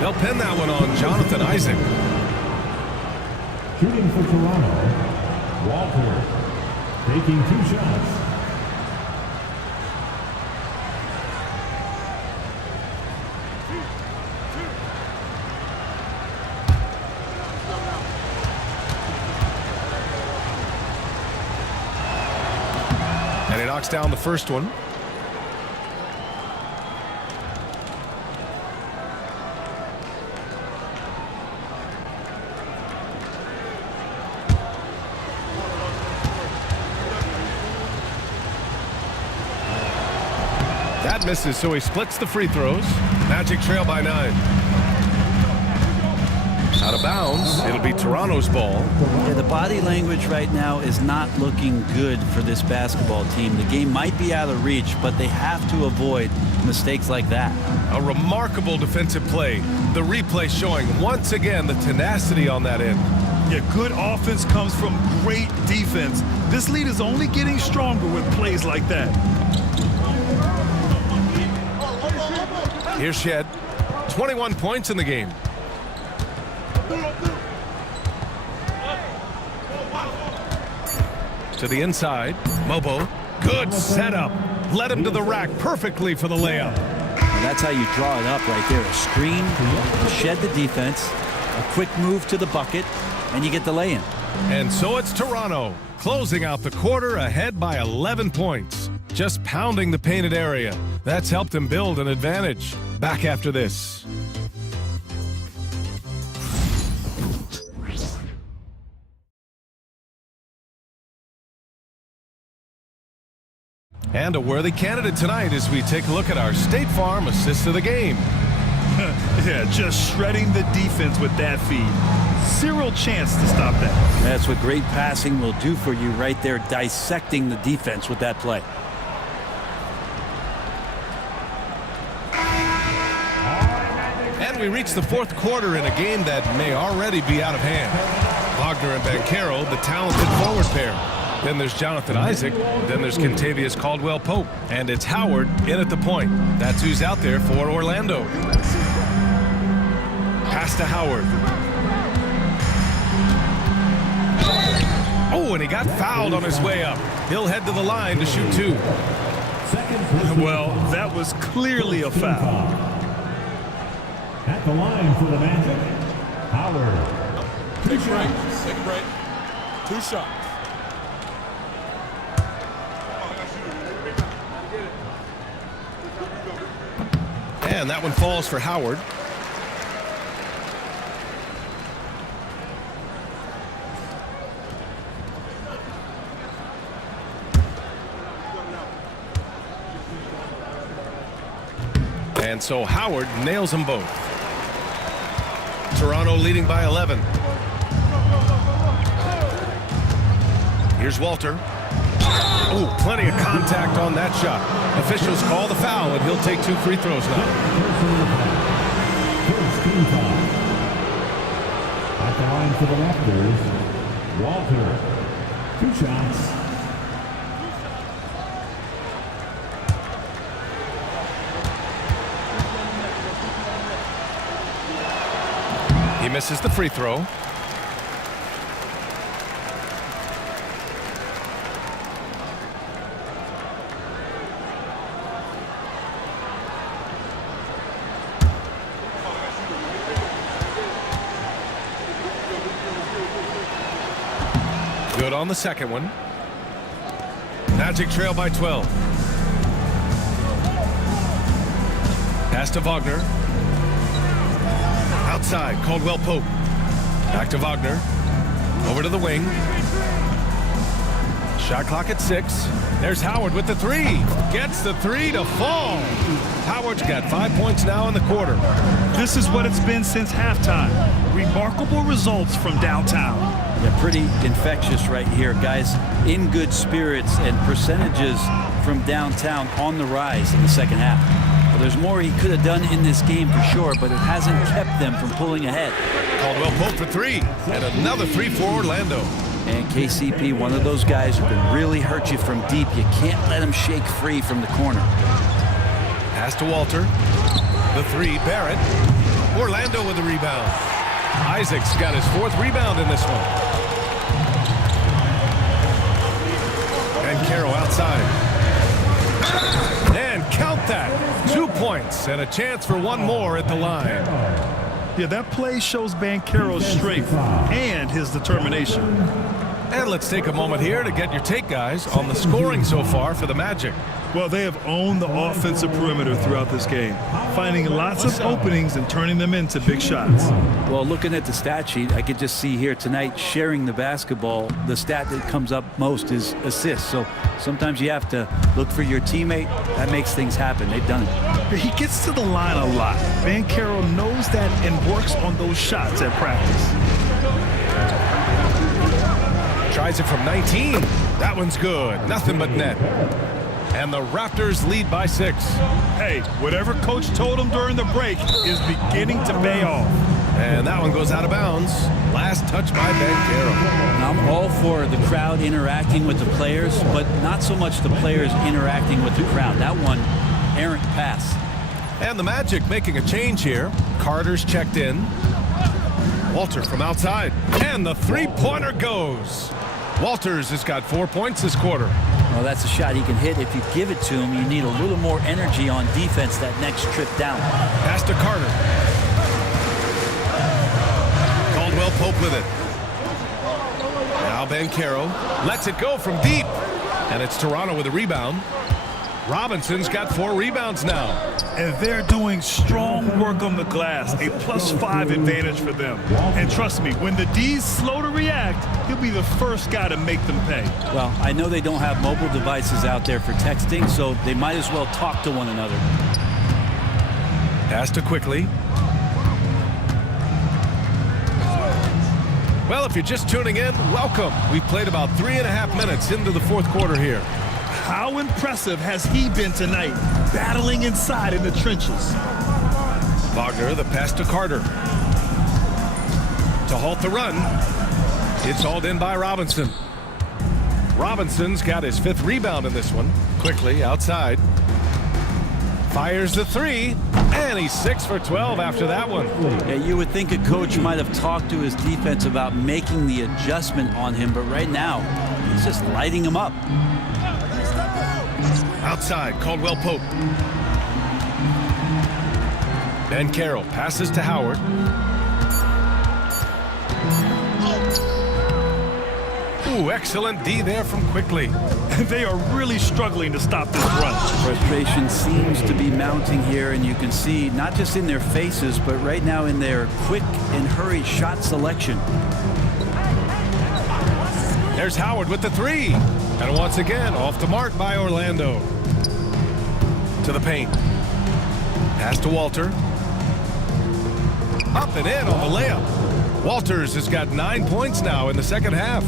They'll pin that one on Jonathan Isaac. Shooting for Toronto. Walter. Taking 2 shots. And he knocks down the first one. That misses, so he splits the free throws. Magic trail by 9. Out of bounds. It'll be Toronto's ball. Yeah, the body language right now is not looking good for this basketball team. The game might be out of reach, but they have to avoid mistakes like that. A remarkable defensive play. The replay showing once again the tenacity on that end. Yeah, good offense comes from great defense. This lead is only getting stronger with plays like that. Here's Shed. 21 points in the game. To the inside. Mobo. Good setup. Led him to the rack perfectly for the layup. And that's how you draw it up right there. A screen, shed the defense, a quick move to the bucket, and you get the lay-in. And so it's Toronto, closing out the quarter ahead by 11 points. Just pounding the painted area. That's helped him build an advantage. Back after this. And a worthy candidate tonight as we take a look at our State Farm assist of the game. Yeah, just shredding the defense with that feed. Zero chance to stop that. That's what great passing will do for you right there, dissecting the defense with that play. And we reach the fourth quarter in a game that may already be out of hand. Wagner and Banchero, the talented forward pair. Then there's Jonathan Isaac. Then there's Kentavious Caldwell Pope. And it's Howard in at the point. That's who's out there for Orlando. Pass to Howard. Oh, and he got fouled on his way up. He'll head to the line to shoot 2. Well, that was clearly a foul. At the line for the Magic, Howard. Take a break. Take a break. 2 shots. And that one falls for Howard. And so Howard nails them both. Toronto leading by 11. Here's Walter. Oh, plenty of contact on that shot. Officials call the foul, and he'll take 2 free throws now. First team foul. At the line for the Raptors, Walter. 2 shots. He misses the free throw. Good on the second one. Magic trail by 12. Pass to Wagner. Outside, Caldwell Pope. Back to Wagner. Over to the wing. Shot clock at 6. There's Howard with the 3. Gets the 3 to fall. Howard's got 5 points now in the quarter. This is what it's been since halftime. Remarkable results from downtown. Yeah, pretty infectious right here, guys. In good spirits and percentages from downtown on the rise in the second half. Well, there's more he could have done in this game for sure, but it hasn't kept them from pulling ahead. Caldwell Pope for 3. And another 3 for Orlando. And KCP, one of those guys who can really hurt you from deep. You can't let him shake free from the corner. Pass to Walter. The 3, Barrett. Orlando with the rebound. Isaac's got his 4th rebound in this one. And Carroll outside. And count that. 2 points and a chance for one more at the line. Yeah, that play shows Banchero's strength and his determination. And let's take a moment here to get your take, guys, on the scoring so far for the Magic. Well, they have owned the offensive perimeter throughout this game, finding lots of openings and turning them into big shots. Well, looking at the stat sheet, I could just see here tonight sharing the basketball. The stat that comes up most is assists. So sometimes you have to look for your teammate. That makes things happen. They've done it. He gets to the line a lot. Banchero knows that and works on those shots at practice. Tries it from 19. That one's good. Nothing but net. And the Raptors lead by 6. Hey, whatever coach told him during the break is beginning to pay off. And that one goes out of bounds. Last touch by Banchero. I'm all for the crowd interacting with the players, but not so much the players interacting with the crowd. That one, errant pass. And the Magic making a change here. Carter's checked in. Walter from outside. And the 3-pointer goes. Walters has got 4 points this quarter. Well, that's a shot he can hit. If you give it to him, you need a little more energy on defense that next trip down. Pass to Carter. Caldwell Pope with it. Now Banchero lets it go from deep. And it's Toronto with a rebound. Robinson's got 4 rebounds now. And they're doing strong work on the glass, a +5 advantage for them. And trust me, when the D's slow to react, he'll be the first guy to make them pay. Well, I know they don't have mobile devices out there for texting, so they might as well talk to one another. Pass to Quickly. Well, if you're just tuning in, welcome. We've played about 3.5 minutes into the 4th quarter here. How impressive has he been tonight, battling inside in the trenches? Wagner, the pass to Carter. To halt the run. It's hauled in by Robinson. Robinson's got his 5th rebound in this one. Quickly outside. Fires the 3. And he's 6 for 12 after that one. Yeah, you would think a coach might have talked to his defense about making the adjustment on him, but right now, he's just lighting him up. Outside, Caldwell Pope. Banchero passes to Howard. Ooh, excellent D there from Quickly. They are really struggling to stop this run. Frustration seems to be mounting here, and you can see not just in their faces, but right now in their quick and hurried shot selection. There's Howard with the three. And once again, off the mark by Orlando. To the paint. Pass to Walter. Up and in on the layup. Walters has got 9 points now in the second half.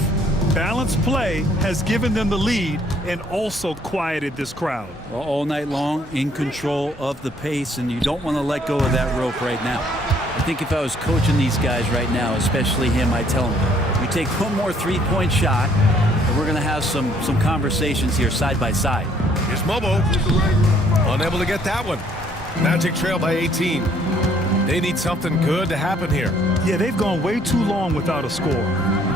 Balanced play has given them the lead and also quieted this crowd. Well, all night long, in control of the pace, and you don't want to let go of that rope right now. I think if I was coaching these guys right now, especially him, I'd tell him, we take one more three-point shot, and we're going to have some conversations here side by side. Here's Mobo. Unable to get that one. Magic trail by 18. They need something good to happen here. Yeah, they've gone way too long without a score.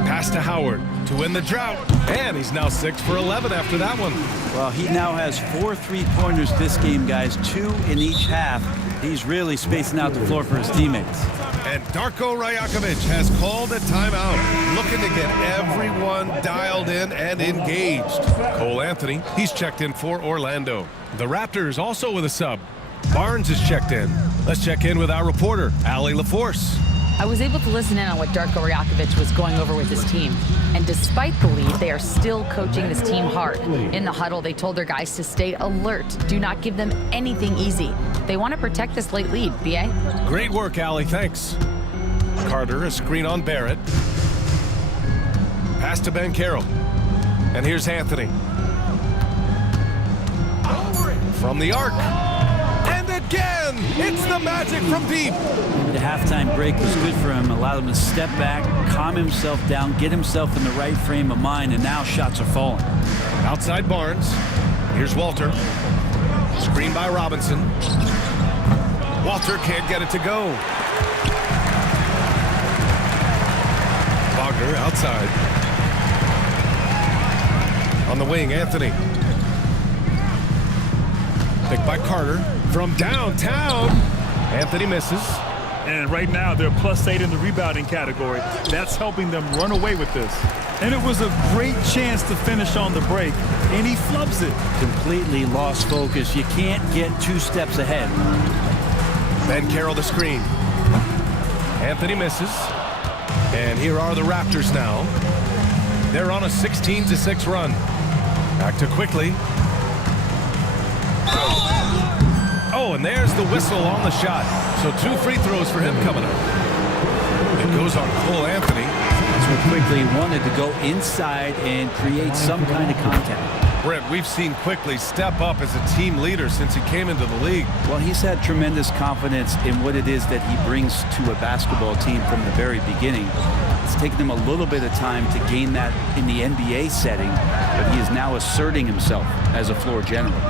Pass to Howard to win the drought. And he's now 6 for 11 after that one. Well, he now has 4 three-pointers this game, guys, 2 in each half. He's really spacing out the floor for his teammates. And Darko Rajakovic has called a timeout, looking to get everyone dialed in and engaged. Cole Anthony, he's checked in for Orlando. The Raptors also with a sub. Barnes is checked in. Let's check in with our reporter, Allie LaForce. I was able to listen in on what Darko Rajakovic was going over with his team. And despite the lead, they are still coaching this team hard. In the huddle, they told their guys to stay alert. Do not give them anything easy. They want to protect this late lead, B.A. Great work, Allie. Thanks. Carter, a screen on Barrett. Pass to Banchero. And here's Anthony. From the arc. And again, it's the Magic from deep. The halftime break was good for him, allowed him to step back, calm himself down, get himself in the right frame of mind, and now shots are falling. Outside Barnes. Here's Walter. Screen by Robinson. Walter can't get it to go. Wagner outside. On the wing, Anthony. Picked by Carter from downtown. Anthony misses. And right now, they're +8 in the rebounding category. That's helping them run away with this. And it was a great chance to finish on the break, and he flubs it. Completely lost focus. You can't get 2 steps ahead. Banchero the screen. Anthony misses. And here are the Raptors now. They're on a 16-6 run. Back to Quickly. Oh, and there's the whistle on the shot. So 2 free throws for him coming up. It goes on Cole Anthony. So Quickly wanted to go inside and create some kind of contact. Brent, we've seen Quickly step up as a team leader since he came into the league. Well, he's had tremendous confidence in what it is that he brings to a basketball team from the very beginning. It's taken him a little bit of time to gain that in the NBA setting, but he is now asserting himself as a floor general.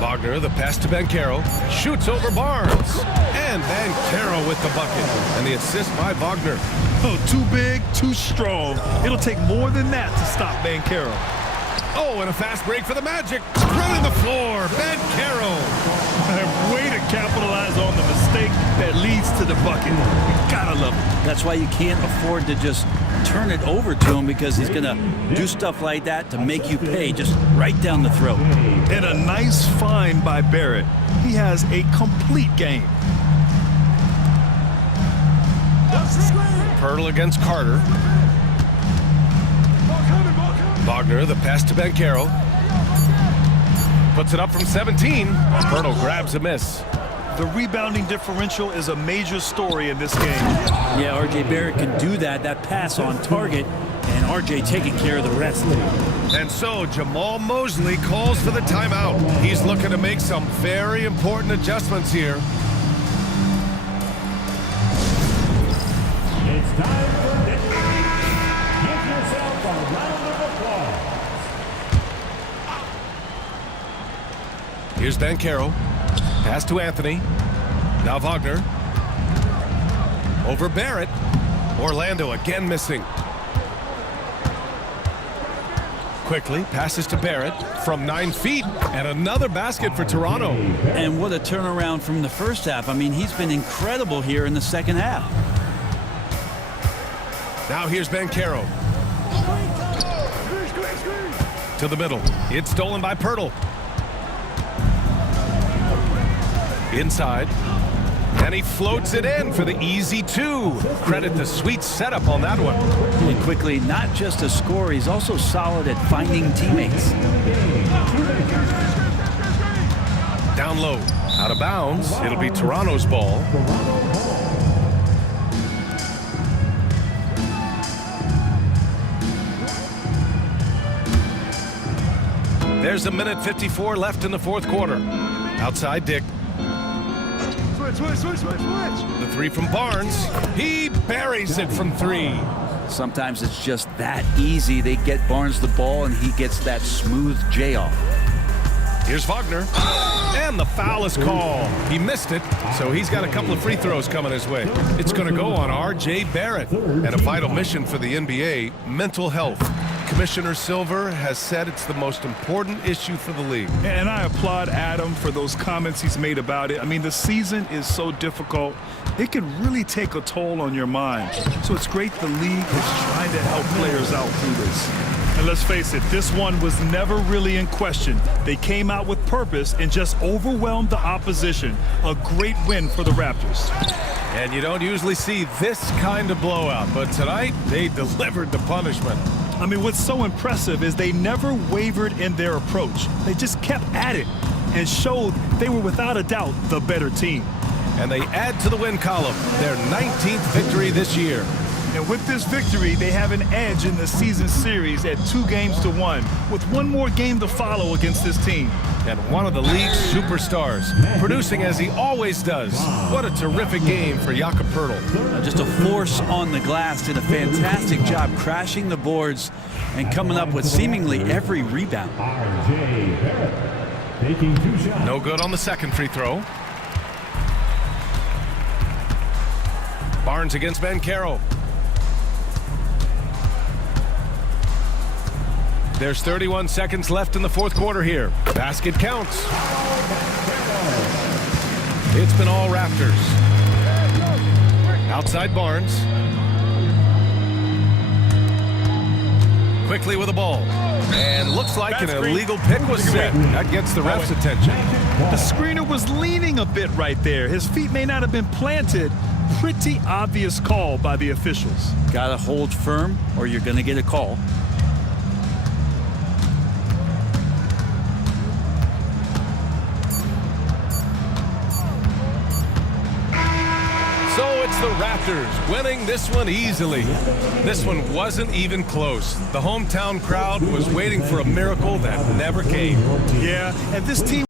Wagner, the pass to Banchero, shoots over Barnes. And Banchero with the bucket. And the assist by Wagner. Oh, too big, too strong. It'll take more than that to stop Banchero. Oh, and a fast break for the Magic. Spreading the floor, Banchero. Way to capitalize on the mistake that leads to the bucket. You gotta love it. That's why you can't afford to just turn it over to him, because he's going to do stuff like that to make you pay just right down the throat. And a nice find by Barrett. He has a complete game. Pirtle against Carter. Wagner, the pass to Banchero. Puts it up from 17. Pirtle grabs a miss. The rebounding differential is a major story in this game. Yeah, R.J. Barrett can do that. That pass on target, and R.J. taking care of the rest. And so Jamal Mosley calls for the timeout. He's looking to make some very important adjustments here. It's time for Nick. Give yourself a round of applause. Here's Banchero. Pass to Anthony. Now Wagner. Over Barrett. Orlando again missing. quickly, passes to Barrett from 9 feet, and another basket for Toronto. And what a turnaround from the first half. I mean, he's been incredible here in the second half. Now here's Banchero. To the middle. It's stolen by Pirtle. Inside. And he floats it in for the easy 2. Credit the sweet setup on that one. And quickly, not just a scorer, he's also solid at finding teammates. Down low. Out of bounds. It'll be Toronto's ball. There's a minute 54 left in the fourth quarter. Outside Dick. Switch. The 3 from Barnes. He buries it from 3. Sometimes it's just that easy. They get Barnes the ball, and he gets that smooth J off. Here's Wagner. And the foul is called. He missed it, so he's got a couple of free throws coming his way. It's going to go on R.J. Barrett. And a vital mission for the NBA, mental health. Commissioner Silver has said it's the most important issue for the league. And I applaud Adam for those comments he's made about it. I mean, the season is so difficult. It can really take a toll on your mind. So it's great the league is trying to help players out through this. And let's face it, this one was never really in question. They came out with purpose and just overwhelmed the opposition. A great win for the Raptors. And you don't usually see this kind of blowout, but tonight they delivered the punishment. I mean, what's so impressive is they never wavered in their approach. They just kept at it and showed they were without a doubt the better team. And they add to the win column, their 19th victory this year. And with this victory, they have an edge in the season series at 2-1, with one more game to follow against this team. And one of the league's superstars, producing as he always does. What a terrific game for Jakob Pirtle. Just a force on the glass, did a fantastic job crashing the boards and coming up with seemingly every rebound. No good on the second free throw. Barnes against Banchero. There's 31 seconds left in the fourth quarter here. Basket counts. It's been all Raptors. Outside Barnes. Quickly with the ball. And looks like an illegal pick was set. That gets the ref's attention. The screener was leaning a bit right there. His feet may not have been planted. Pretty obvious call by the officials. Gotta hold firm or you're gonna get a call. The Raptors winning this one easily. This one wasn't even close. The hometown crowd was waiting for a miracle that never came. Yeah, and this team